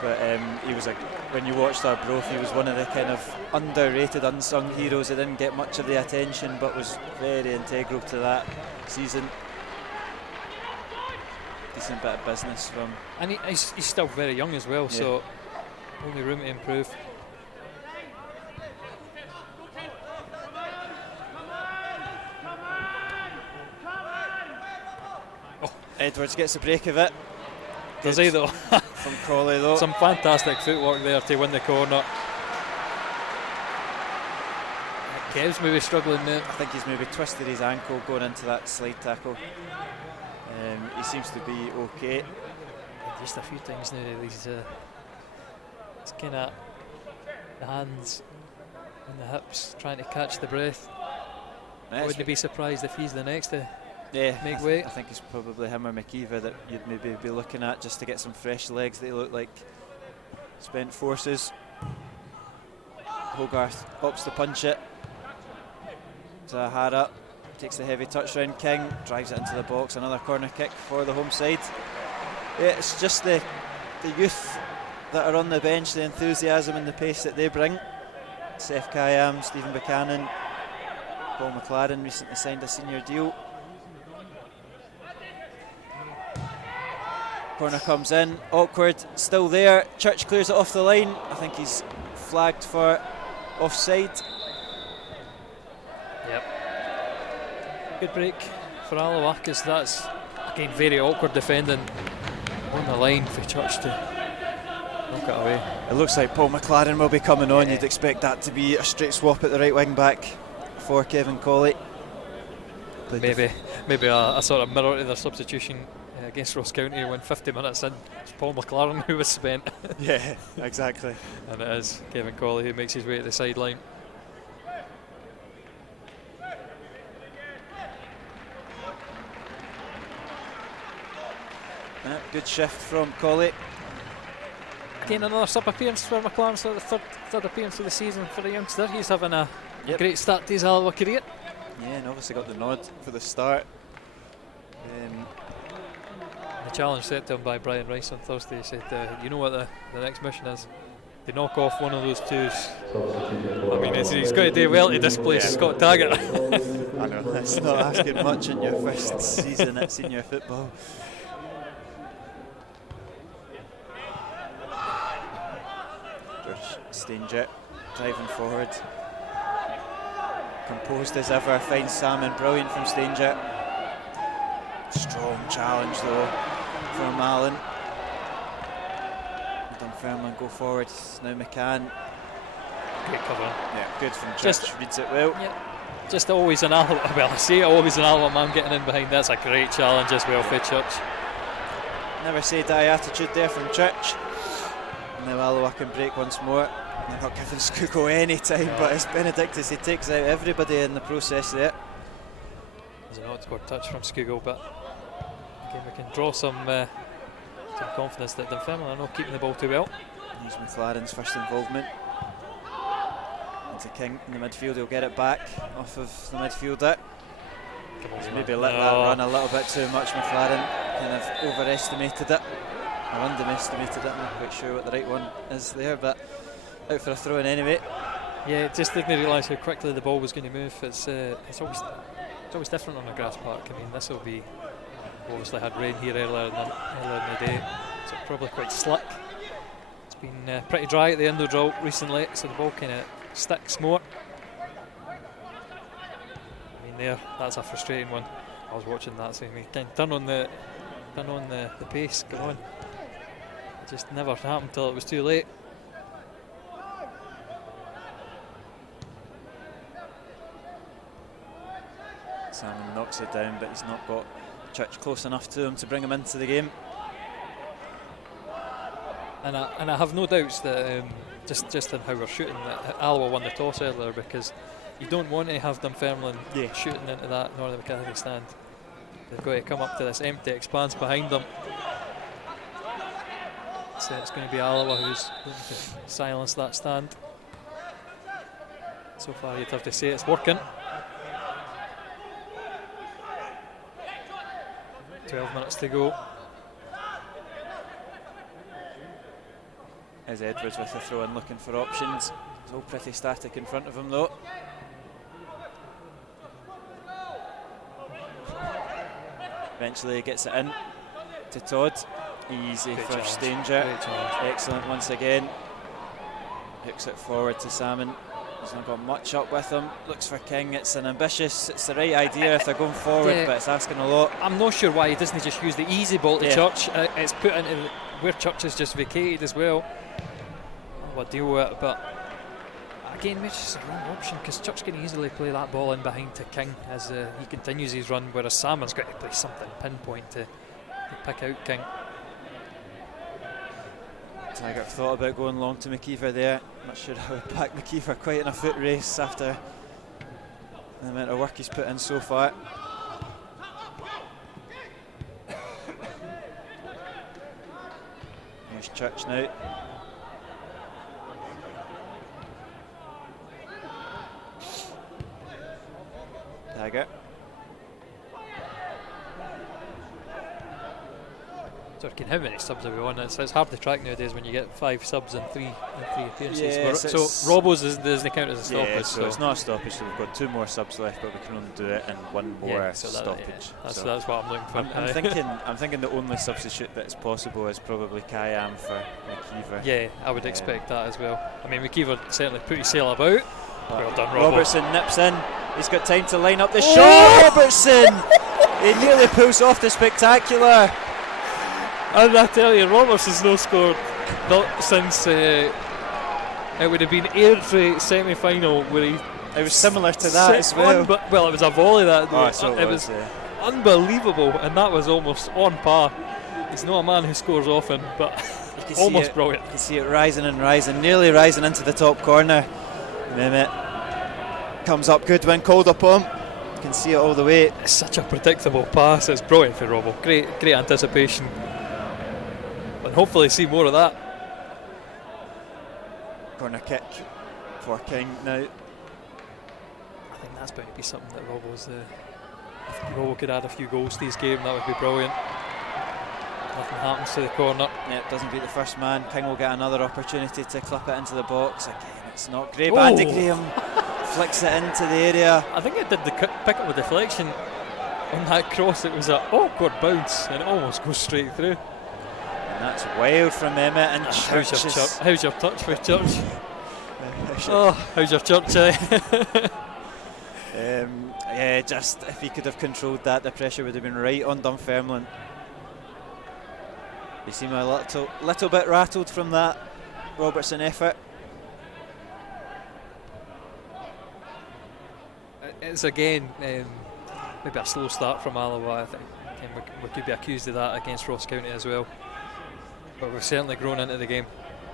But he was when you watched Arbroath, he was one of the kind of underrated, unsung heroes. He didn't get much of the attention, but was very integral to that season. Decent bit of business from. And he's still very young as well, so only room to improve. Edwards gets the break of it. Does he though? From Crawley though. Some fantastic footwork there to win the corner. Kev's maybe struggling now. I think he's maybe twisted his ankle going into that slide tackle. He seems to be okay. Just a few things now. He's kind of the hands and the hips trying to catch the breath. I wouldn't be surprised if he's the next to make way. I think it's probably him or McKeever that you'd maybe be looking at just to get some fresh legs. They look like spent forces. Hogarth opts to punch it. Zahara takes the heavy touch round King, drives it into the box. Another corner kick for the home side. Yeah, it's just the youth that are on the bench, the enthusiasm and the pace that they bring. Seth Kayam, Stephen Buchanan, Paul McLaren recently signed a senior deal. Corner comes in, awkward, still there. Church clears it off the line. I think he's flagged for offside. Yep. Good break for Alloa, because that's again very awkward defending on the line for Church to knock it away. It looks like Paul McLaren will be coming on. You'd expect that to be a straight swap at the right wing back for Kevin Colley. Maybe a sort of mirror to their substitution against Ross County when 50 minutes in it's Paul McLaren who was spent. Yeah, exactly. And it is Kevin Colley who makes his way to the sideline. Good shift from Colley. Again, another sub appearance for McLaren, so the third appearance of the season for the youngster. He's having a great start to his Alloa career. Yeah, and obviously got the nod for the start. The challenge set to him by Brian Rice on Thursday, he said, you know what the next mission is? To knock off one of those twos. I mean, he's got to do well to displace Scott Taggart. I know, that's not asking much in your first season at senior football. Stanger driving forward, composed as ever, finds Salmon, brilliant from Stanger. Strong challenge though from Allen. Dunfermline go forward, now McCann. Great cover. Yeah, good from Church, reads it well. Yeah, just always an Alloa, well I say always an Alloa man getting in behind. That's a great challenge as well for Church. Never say die attitude there from Church. Now Alloa can break once more. They're not giving Scugo any time, but it's Benedictus, he takes out everybody in the process there. There's an odd touch from Scugo, but again we can draw some confidence that Dunfermline are not keeping the ball too well. Here's McLaren's first involvement. Into King in the midfield, he'll get it back off of the midfielder. He's maybe let that run a little bit too much, McLaren. Kind of overestimated it. Or underestimated it, I'm not quite sure what the right one is there, but out for a throw in anyway. Yeah, just didn't realise how quickly the ball was going to move. It's always different on a grass park. I mean, this will be, obviously had rain here earlier in the day, so probably quite slick. It's been pretty dry at the Indo drill recently, so the ball kind of sticks more. I mean, that's a frustrating one. I was watching that saying, turn on the pace, come on. It just never happened till it was too late. Salmon knocks it down, but he's not got Church close enough to him to bring him into the game. And I have no doubts that just in how we're shooting, that Alloa won the toss earlier, because you don't want to have Dunfermline shooting into that Northern McCarthy stand. They've got to come up to this empty expanse behind them. So it's going to be Alloa who's going to silence that stand. So far you'd have to say it's working. 12 minutes to go. As Edwards with the throw in, looking for options. It's all pretty static in front of him though. Eventually he gets it in to Todd. Easy Great for challenge. Stanger. Great challenge. Excellent once again. Hooks it forward to Salmon. He's not got much up with him. Looks for King. It's the right idea if they're going forward, but it's asking a lot. I'm not sure why he doesn't just use the easy ball to Church. It's put into where Church is just vacated as well. We'll deal with it, but again, maybe it's just the wrong option, because Church can easily play that ball in behind to King as he continues his run, whereas Salmon's got to play something pinpoint to pick out King. Taggart thought about going long to McKeever there. Not sure how he packed McKeever quite in a foot race after the amount of work he's put in so far. Here's Church now. Taggart. Turkin, how many subs have we on? It's hard to track nowadays when you get 5 subs and three appearances. Yeah, so Robbo's doesn't count as a stoppage. Yeah, so it's not a stoppage, so we've got 2 more subs left, but we can only do it in 1 more stoppage. That's what I'm looking for. I'm thinking the only substitute that's possible is probably Kayam for McKeever. Yeah, I would expect that as well. I mean, McKeever certainly put his sail about. Well done, Robbo. Robertson nips in. He's got time to line up the shot. Robertson He nearly pulls off the spectacular. And I tell you, Robertson's no scored since it would have been Airdrie semi-final where he. It was similar to that as well. Well, it was a volley that. So it was unbelievable, and that was almost on par. He's not a man who scores often, but almost brilliant. You can see it rising and rising, nearly rising into the top corner. Mehmet comes up good when called upon. You can see it all the way. It's such a predictable pass. It's brilliant for Robbo. Great anticipation. And hopefully see more of that. Corner kick for King now. I think that's going to be something that Robbo's. If Robbo could add a few goals to his game, that would be brilliant. Nothing happens to the corner. Yeah, it doesn't beat the first man. King will get another opportunity to clip it into the box. Again, it's not great. But Andy Graham flicks it into the area. I think it did pick up a deflection on that cross. It was an awkward bounce and it almost goes straight through. And that's wild from Mehmet. And how's your touch for Church? How's your Church? Yeah, just if he could have controlled that, the pressure would have been right on Dunfermline. They seem a little bit rattled from that Robertson effort. It's again maybe a slow start from Alloa. I think we could be accused of that against Ross County as well. But we've certainly grown into the game.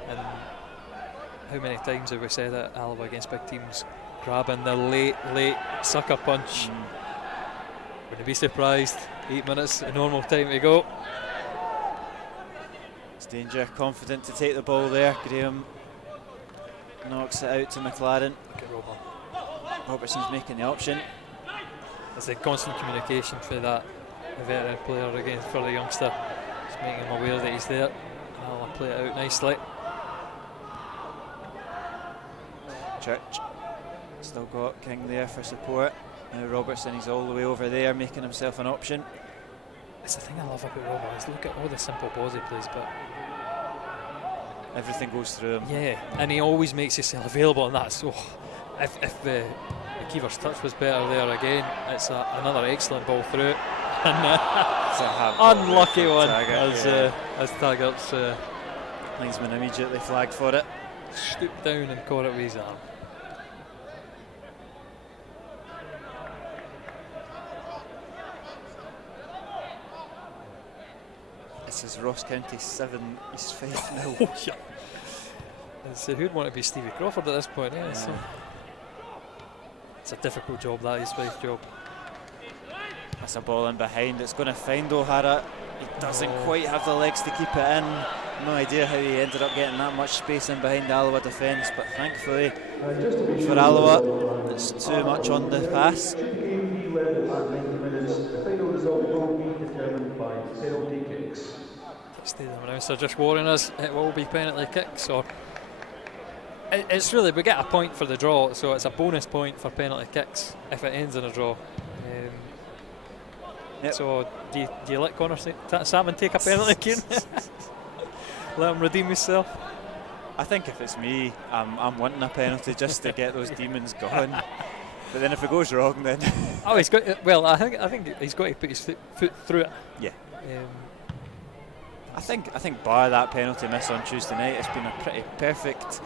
And how many times have we said that Alloa against big teams grabbing the late sucker punch? Wouldn't be surprised. 8 minutes, a normal time to go. It's danger, confident to take the ball there. Graham knocks it out to McLaren. Look at Robbo. Robertson's making the option. It's a constant communication for that veteran player again for the youngster. Just making him aware that he's there. I'll play it out nicely. Church still got King there for support. Now Robertson, he's all the way over there making himself an option. It's the thing I love about Robbo is look at all the simple balls he plays, but everything goes through him. Yeah, and he always makes himself available, and that's if the keeper's touch was better there again, it's another excellent ball through. And unlucky one as Taggart's linesman immediately flagged for it. Stooped down and caught it with his arm. This is Ross County 7, East 5 0. Yeah. So who'd want to be Stevie Crawford at this point? Yeah. So it's a difficult job, that East 5 job. That's a ball in behind. It's going to find O'Hara. He doesn't quite have the legs to keep it in. No idea how he ended up getting that much space in behind the Alloa defence, but thankfully for Alloa, it's too much on the pass. The final result will be determined by penalty kicks. Stadium announcer just warning us it will be penalty kicks, or it's really, we get a point for the draw, so it's a bonus point for penalty kicks if it ends in a draw. So do you let Connor Salmon take a penalty, Kieran? Let him redeem himself? I think if it's me, I'm wanting a penalty just to get those demons going. But then if it goes wrong, then he's got. Well, I think he's got to put his foot through it. Yeah. I think bar that penalty miss on Tuesday night, it's been a pretty perfect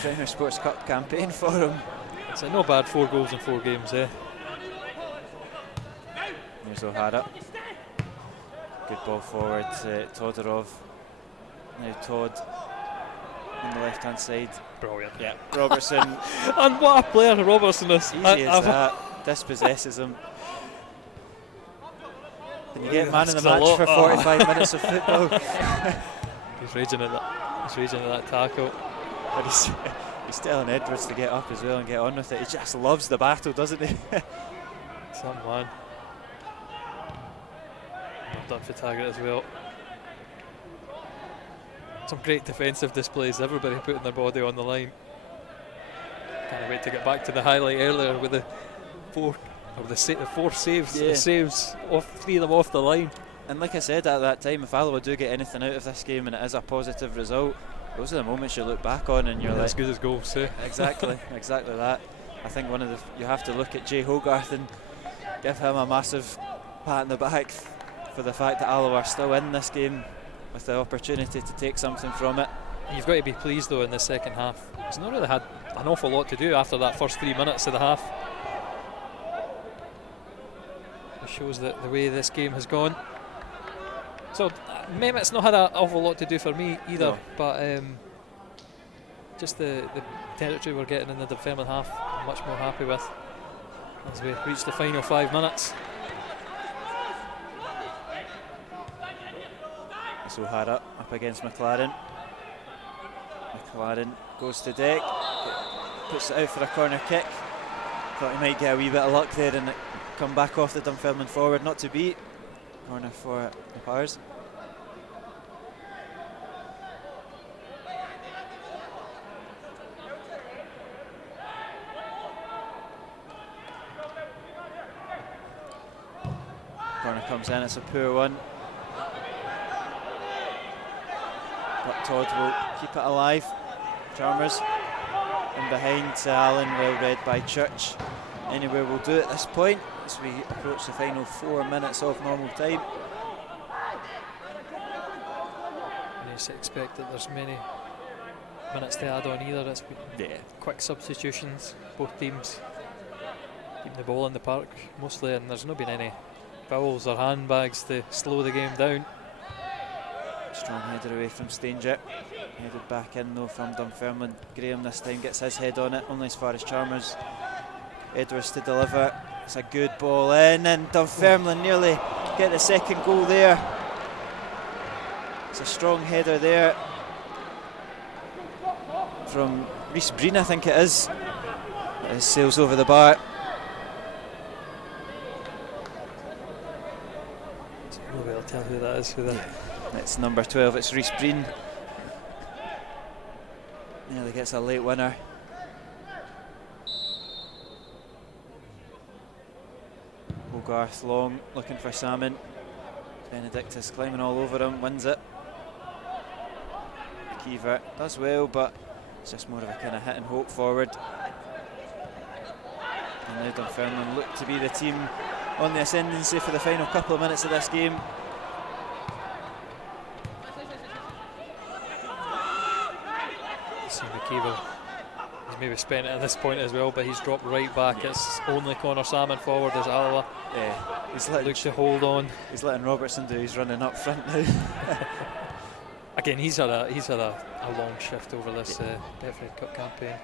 Premier Sports Cup campaign for him. It's not bad 4 goals in 4 games, eh? There's O'Hara. Good ball forward to Todorov. Now Todd on the left hand side. Brilliant. Yeah, Robertson. And what a player Robertson is. Easy as that. Dispossesses him. Can you get man in the match for 45 minutes of football? He's raging at that. He's raging at that tackle. But he's telling Edwards to get up as well and get on with it. He just loves the battle, doesn't he? Some man. Well done for Taggart as well. Some great defensive displays. Everybody putting their body on the line. Can't wait to get back to the highlight earlier with the 4 saves. Yeah. Saves off 3 of them off the line. And like I said at that time, if Alloa do get anything out of this game and it is a positive result, those are the moments you look back on and you're like, as good as goals, eh? Exactly that. I think you have to look at Jay Hogarth and give him a massive pat on the back for the fact that Alloa are still in this game with the opportunity to take something from it. You've got to be pleased though in the second half. He's not really had an awful lot to do after that first 3 minutes of the half. It shows that the way this game has gone. So Mehmet's not had an awful lot to do for me either, No. but just the territory we're getting in the Dunfermline half, I'm much more happy with as we reach the final 5 minutes. So O'Hara up against McLaren. McLaren goes to deck, puts it out for a corner kick. Thought he might get a wee bit of luck there and come back off the Dunfermline forward, not to be. Corner for the Pars. Corner comes in, it's a poor one. But Todd will keep it alive. Chalmers in behind to Allen, well read by Church. Anywhere will do at this point as we approach the final 4 minutes of normal time. I don't expect that there's many minutes to add on either. It's been quick substitutions, both teams keeping the ball in the park mostly, and there's not been any fouls or handbags to slow the game down. Strong header away from Stanger. Headed back in though from Dunfermline. Graham this time gets his head on it, only as far as Chalmers. Edwards to deliver. It's a good ball in, and Dunfermline nearly get the second goal there. It's a strong header there from Rhys Breen, I think it is. It sails over the bar. Nobody will tell who that is. It's number 12, it's Rhys Breen. Nearly gets a late winner. Hogarth long, looking for Salmon. Benedictus climbing all over him, wins it. Kiever does well, but it's just more of a kind of hit and hope forward. And now Dunfermline look to be the team on the ascendancy for the final couple of minutes of this game. Kiever, he's maybe spent it at this point as well, but he's dropped right back. It's only Connor Salmon forward as Alloa. Yeah, he's looks to hold on. He's letting Robertson do his running up front now. Again, he's had a long shift over this Betfred Cup campaign.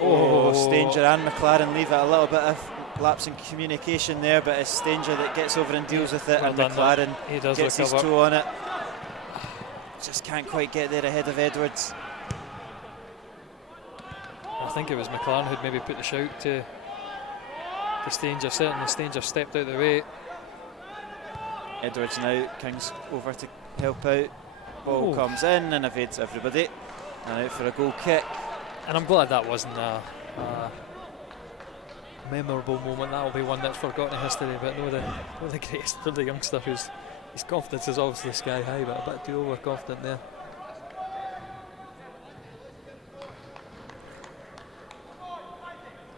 Oh, Stanger and McLaren leave it. A little bit of lapse in communication there, but it's Stanger that gets over and deals with it, Well and done, McLaren he does gets his recover. toe on it. Just can't quite get there ahead of Edwards. I think it was McLaren who'd maybe put the shout to Stanger. Certainly Stanger stepped out of the way. Edwards now, King's over to help out. Ball comes in and evades everybody. And out for a goal kick. And I'm glad that wasn't a memorable moment. That will be one that's forgotten in history, but no the greatest for the youngster whose his confidence is obviously sky high, but a bit too overconfident there.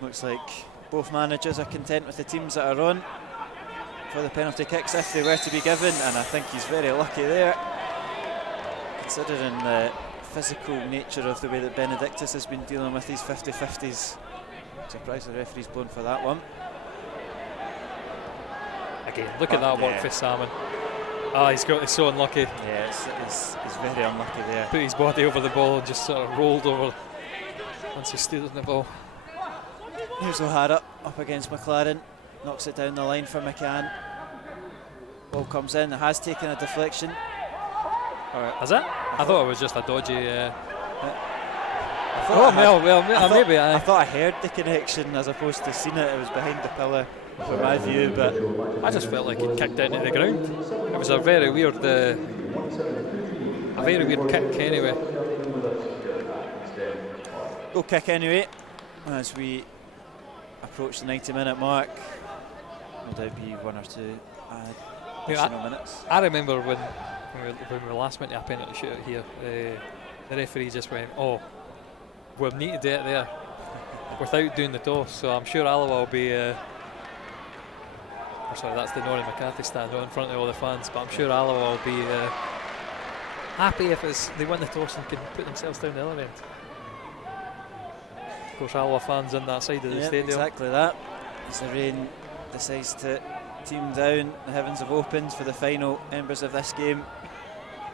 Looks like both managers are content with the teams that are on for the penalty kicks if they were to be given, and I think he's very lucky there, considering the physical nature of the way that Benedictus has been dealing with these 50-50s. Surprised the referee's blown for that one. Again, look at that work for Salmon. He's so unlucky. Yeah, he's very unlucky there. Put his body over the ball and just sort of rolled over once he stood on the ball. Here's O'Hara up against McLaren, knocks it down the line for McCann. Ball comes in, it has taken a deflection. Has it? I thought it was just a dodgy. I thought I heard the connection as opposed to seen it. It was behind the pillar from my view, but I just felt like he kicked it into the ground. It was a very weird kick anyway. Goal kick anyway, as we approach the 90-minute mark. No doubt be one or two additional minutes. I remember when we last went to a penalty shootout here, the referee just went, "Oh, we'll need to do it there," without doing the toss. So I'm sure Alloa will be sorry, that's the Norrie McCarthy stand in front of all the fans, but I'm sure Alloa will be happy if they win the toss and can put themselves down the other end. Of course, Alloa fans in that side of the stadium. Exactly that. As the rain decides to team down, the heavens have opened for the final embers of this game.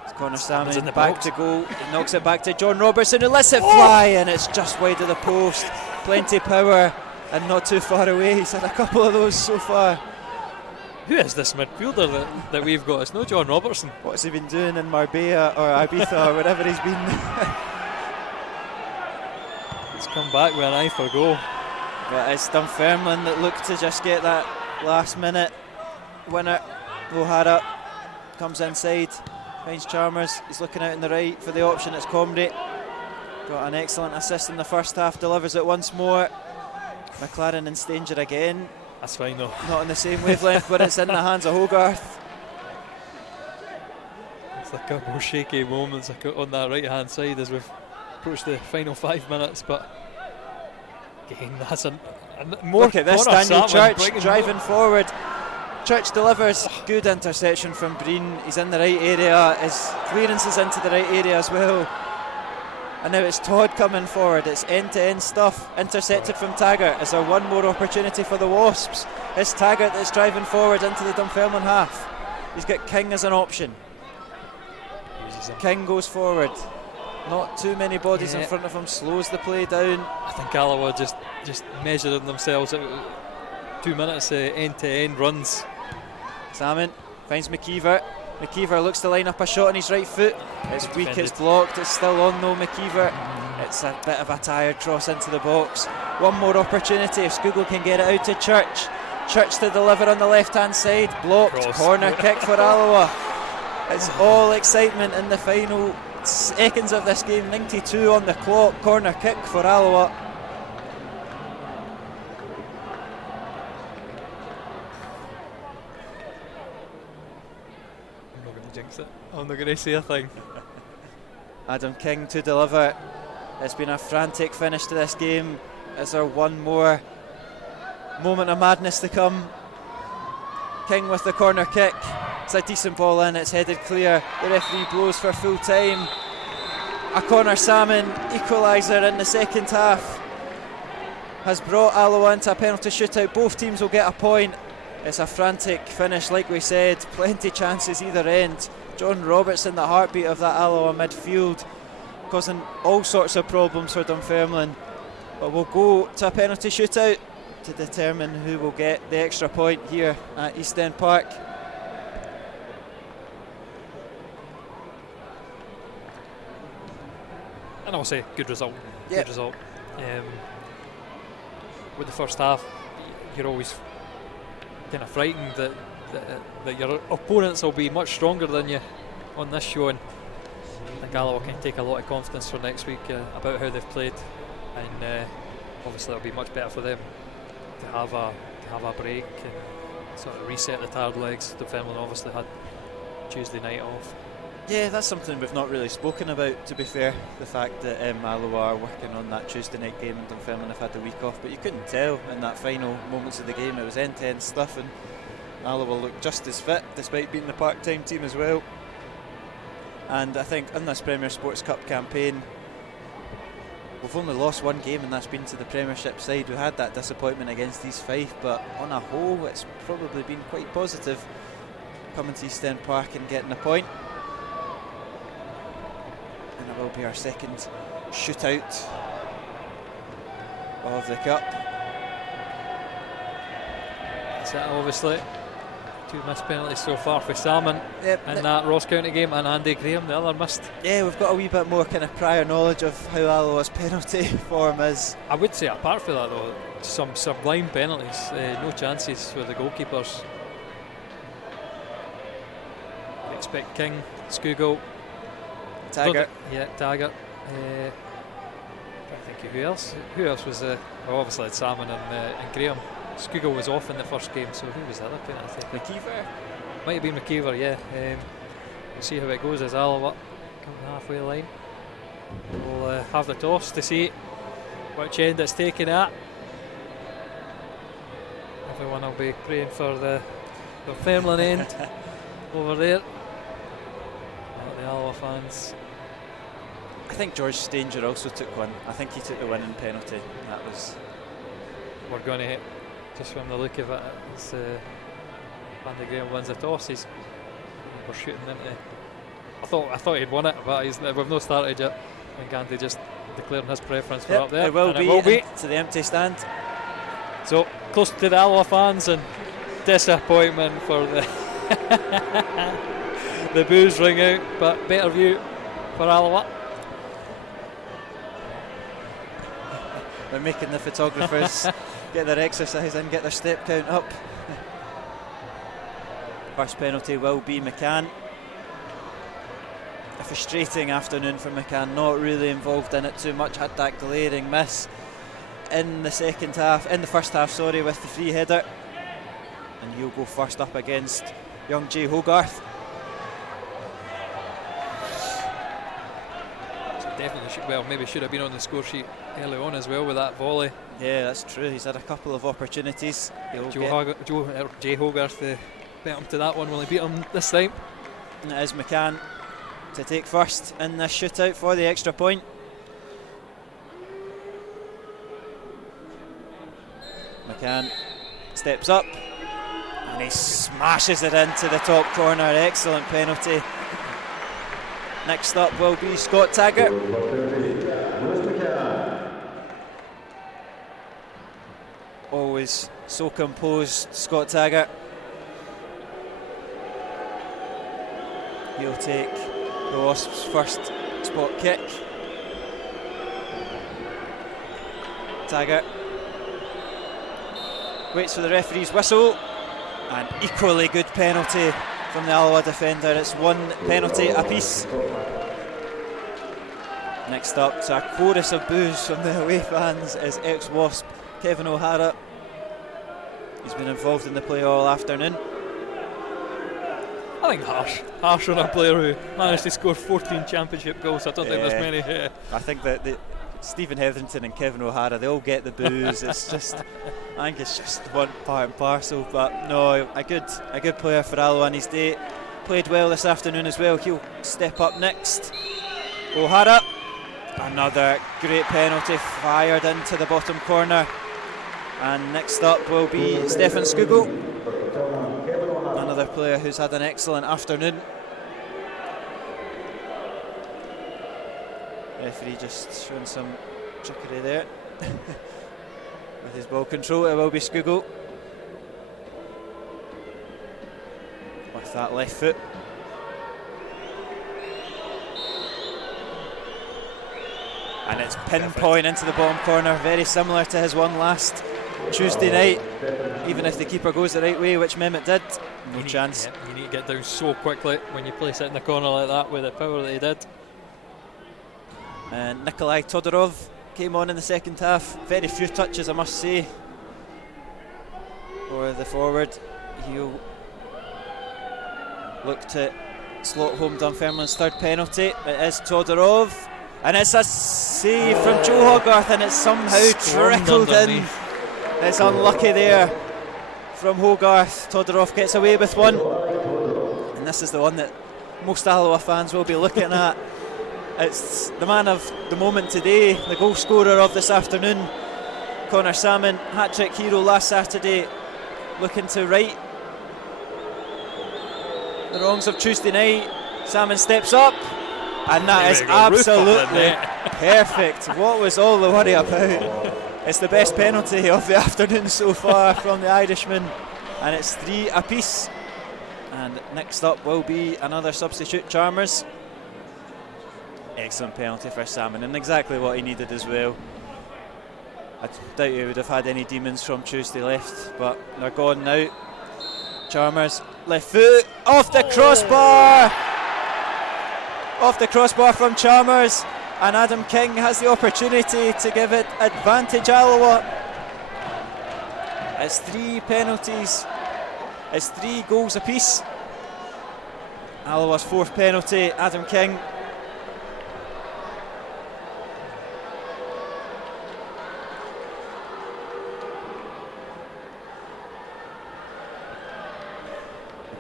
It's Connor Salmon in the back box. to goal. He knocks it back to John Robertson, who lets it fly, and it's just wide of the post. Plenty power and not too far away. He's had a couple of those so far. Who is this midfielder that we've got? It's no John Robertson. What's he been doing in Marbella or Ibiza or wherever he's been? It's come back with an eye for goal. But it's Dunfermline that look to just get that last minute winner. O'Hara comes inside, finds Chalmers. He's looking out on the right for the option. It's Comrie. Got an excellent assist in the first half, delivers it once more. McLaren in danger again. That's fine though. Not on the same wavelength, but it's in the hands of Hogarth. It's a couple of shaky moments on that right hand side as we've approached the final 5 minutes, but again, that's a more. Look at this, Daniel Church driving forward. Church delivers, good interception from Breen. He's in the right area, his clearance is into the right area as well. And now it's Todd coming forward. It's end-to-end stuff. Intercepted from Taggart. Is there one more opportunity for the Wasps? It's Taggart that's driving forward into the Dunfermline half. He's got King as an option. King goes forward. Not too many bodies in front of him. Slows the play down. I think Alloa just measuring themselves at 2 minutes end-to-end runs. Salmon finds McKeever. McKeever looks to line up a shot on his right foot. It's weak, it's blocked, it's still on though, McKeever. It's a bit of a tired cross into the box. One more opportunity if Scougall can get it out to Church. Church to deliver on the left hand side, blocked, corner kick for Alloa. It's all excitement in the final seconds of this game, 92 on the clock, corner kick for Alloa. Jinx it. I'm not going to say a thing. Adam King to deliver. It's been a frantic finish to this game. Is there one more moment of madness to come? King with the corner kick. It's a decent ball in, it's headed clear. The referee blows for full time. A Connor Salmon equaliser in the second half has brought Alloa into a penalty shootout. Both teams will get a point. It's a frantic finish, like we said, plenty chances either end. John Robertson, the heartbeat of that Alloa midfield, causing all sorts of problems for Dunfermline. But we'll go to a penalty shootout to determine who will get the extra point here at East End Park. And I'll say good result. Yep. Good result. With the first half, you're always kind of frightened that your opponents will be much stronger than you on this showing. I think Alloa can take a lot of confidence for next week about how they've played, and obviously it'll be much better for them to have a break and sort of reset the tired legs. Dunfermline obviously had Tuesday night off. Yeah, that's something we've not really spoken about, to be fair. The fact that Alloa are working on that Tuesday night game and Dunfermline have had the week off, but you couldn't tell in that final moments of the game. It was end-to-end stuff, and Alloa looked just as fit despite being the part-time team as well. And I think in this Premier Sports Cup campaign, we've only lost one game, and that's been to the Premiership side. We had that disappointment against East Fife, but on a whole it's probably been quite positive coming to East End Park and getting a point. And it will be our second shootout of the cup. That's it, obviously. 2 missed penalties so far for Salmon in that Ross County game, and Andy Graham, the other missed. Yeah, we've got a wee bit more kind of prior knowledge of how Alloa's penalty form is. I would say apart from that though, some sublime penalties, no chances for the goalkeepers. I expect King, Scougall, Taggart. Taggart. I think who else? Who else was there? Obviously it's Salmon and Graham. Scougall was off in the first game, so who was the other penalty? McKeever? Might have been McKeever, yeah. We'll see how it goes as Alloa come the halfway line. We'll have the toss to see which end it's taken at. Everyone will be praying for the Dunfermline end over there. The Alloa fans. I think George Stanger also took one. I think he took the winning penalty. That was. We're going to hit, just from the look of it, it's Van de Graham wins the toss. We're shooting into. I thought he'd won it, but we've not started yet. And Gandhi just declaring his preference for up there. It will be to the empty stand. So close to the Alloa fans, and disappointment for the the boos ring out, but better view for Alloa. They're making the photographers get their exercise in, get their step count up. First penalty will be McCann. A frustrating afternoon for McCann, not really involved in it too much. Had that glaring miss in the first half, with the free header. And he'll go first up against young Jay Hogarth. Definitely maybe should have been on the score sheet early on as well with that volley. Yeah, that's true. He's had a couple of opportunities. Jay Hogarth beat him to that one. Will he beat him this time? And it is McCann to take first in this shootout for the extra point. McCann steps up and he smashes it into the top corner. Excellent penalty. Next up will be Scott Taggart. Always so composed, Scott Taggart. He'll take the Wasps' first spot kick. Taggart waits for the referee's whistle. An equally good penalty from the Alloa defender. It's one penalty apiece. Next up to a chorus of boos from the away fans is ex-Wasp Kevin O'Hara. He's been involved in the play all afternoon. I think harsh on a player who managed to score 14 championship goals. I don't think there's many here. I think that Stephen Hetherington and Kevin O'Hara, they all get the boos. I think it's just one part and parcel. But no, a good player for Alloa on his day. Played well this afternoon as well. He'll step up next. O'Hara, another great penalty fired into the bottom corner. And next up will be Stefan Skugel, another player who's had an excellent afternoon. Referee just showing some trickery there with his ball control. It will be Skugel with that left foot. And it's pinpoint into the bottom corner, very similar to his one last Tuesday night. Even if the keeper goes the right way, which Mehmet did, no chance. You need to get down so quickly when you place it in the corner like that with the power that he did. And Nikolai Todorov came on in the second half. Very few touches, I must say, for the forward. He'll look to slot home Dunfermline's third penalty. It is Todorov, and it's a save from Joe Hogarth, and it's somehow trickled in. It's unlucky there from Hogarth. Todorov gets away with one, and this is the one that most Alloa fans will be looking at. It's the man of the moment today, the goal scorer of this afternoon, Connor Salmon, hat-trick hero last Saturday, looking to right the wrongs of Tuesday night. Salmon steps up, and that is absolutely perfect. What was all the worry about? It's the best penalty of the afternoon so far from the Irishman, and it's 3 apiece. And next up will be another substitute, Chalmers. Excellent penalty for Salmon, and exactly what he needed as well. I doubt he would have had any demons from Tuesday left, but they're gone now. Chalmers, left foot, off the crossbar! Off the crossbar from Chalmers, and Adam King has the opportunity to give it advantage Alloa. It's 3 penalties, it's 3 goals apiece. Alloa's 4th penalty, Adam King.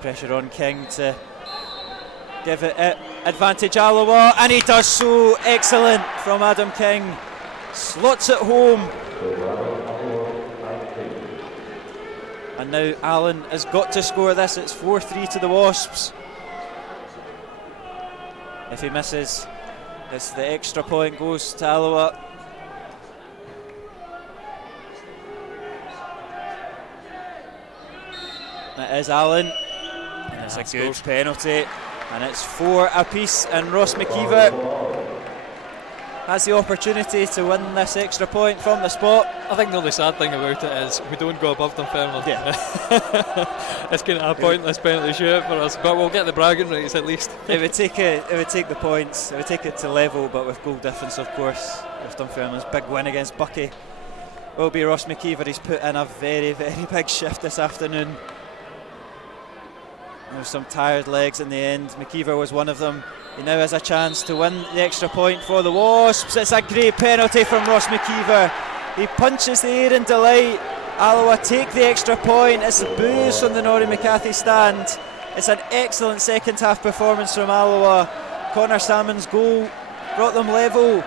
pressure on King to give it advantage Alloa, and he does so. Excellent from Adam King. Slots it home. And now Allen has got to score this. It's 4-3 to the Wasps. If he misses, the extra point goes to Alloa. It is Allen. It's a good penalty, and it's 4 apiece. And Ross McKeever has the opportunity to win this extra point from the spot. I think the only sad thing about it is we don't go above Dunfermline. Yeah. It's kind of a pointless penalty shootout for us, but we'll get the bragging rights at least. It would take the points. It would take it to level, but with goal difference, of course. With Dunfermline's big win against Buckie, will be Ross McKeever. He's put in a very, very big shift this afternoon. There's some tired legs in the end. McKeever was one of them. He now has a chance to win the extra point for the Wasps. It's a great penalty from Ross McKeever. He punches the air in delight. Alloa take the extra point. It's boos from the Norrie McCarthy stand. It's an excellent second half performance from Alloa. Connor Salmon's goal brought them level.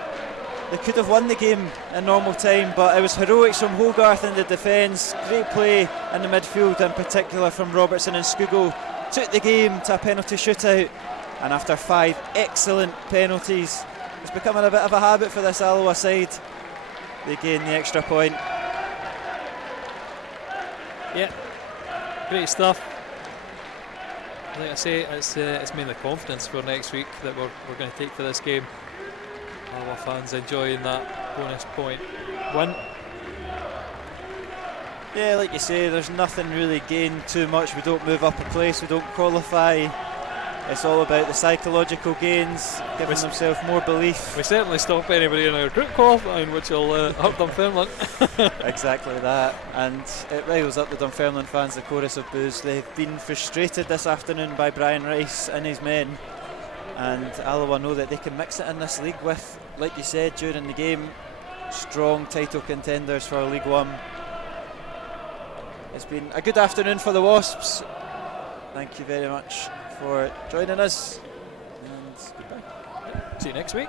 They could have won the game in normal time, but it was heroics from Hogarth in the defence. Great play in the midfield, in particular from Robertson and Skugel. Took the game to a penalty shootout, and after 5 excellent penalties, it's becoming a bit of a habit for this Alloa side. They gain the extra point. Yeah, great stuff. Like I say, it's mainly confidence for next week that we're going to take to this game. Alloa fans enjoying that bonus point win. Yeah, like you say, there's nothing really gained too much. We don't move up a place, we don't qualify. It's all about the psychological gains, giving themselves more belief. We certainly stop anybody in our group qualifying, which will hurt Dunfermline. Exactly that, and it riles up the Dunfermline fans, the chorus of boos. They've been frustrated this afternoon by Brian Rice and his men, and Alloa know that they can mix it in this league with, like you said during the game, strong title contenders for League One. It's been a good afternoon for the Wasps. Thank you very much for joining us, and goodbye. See you next week.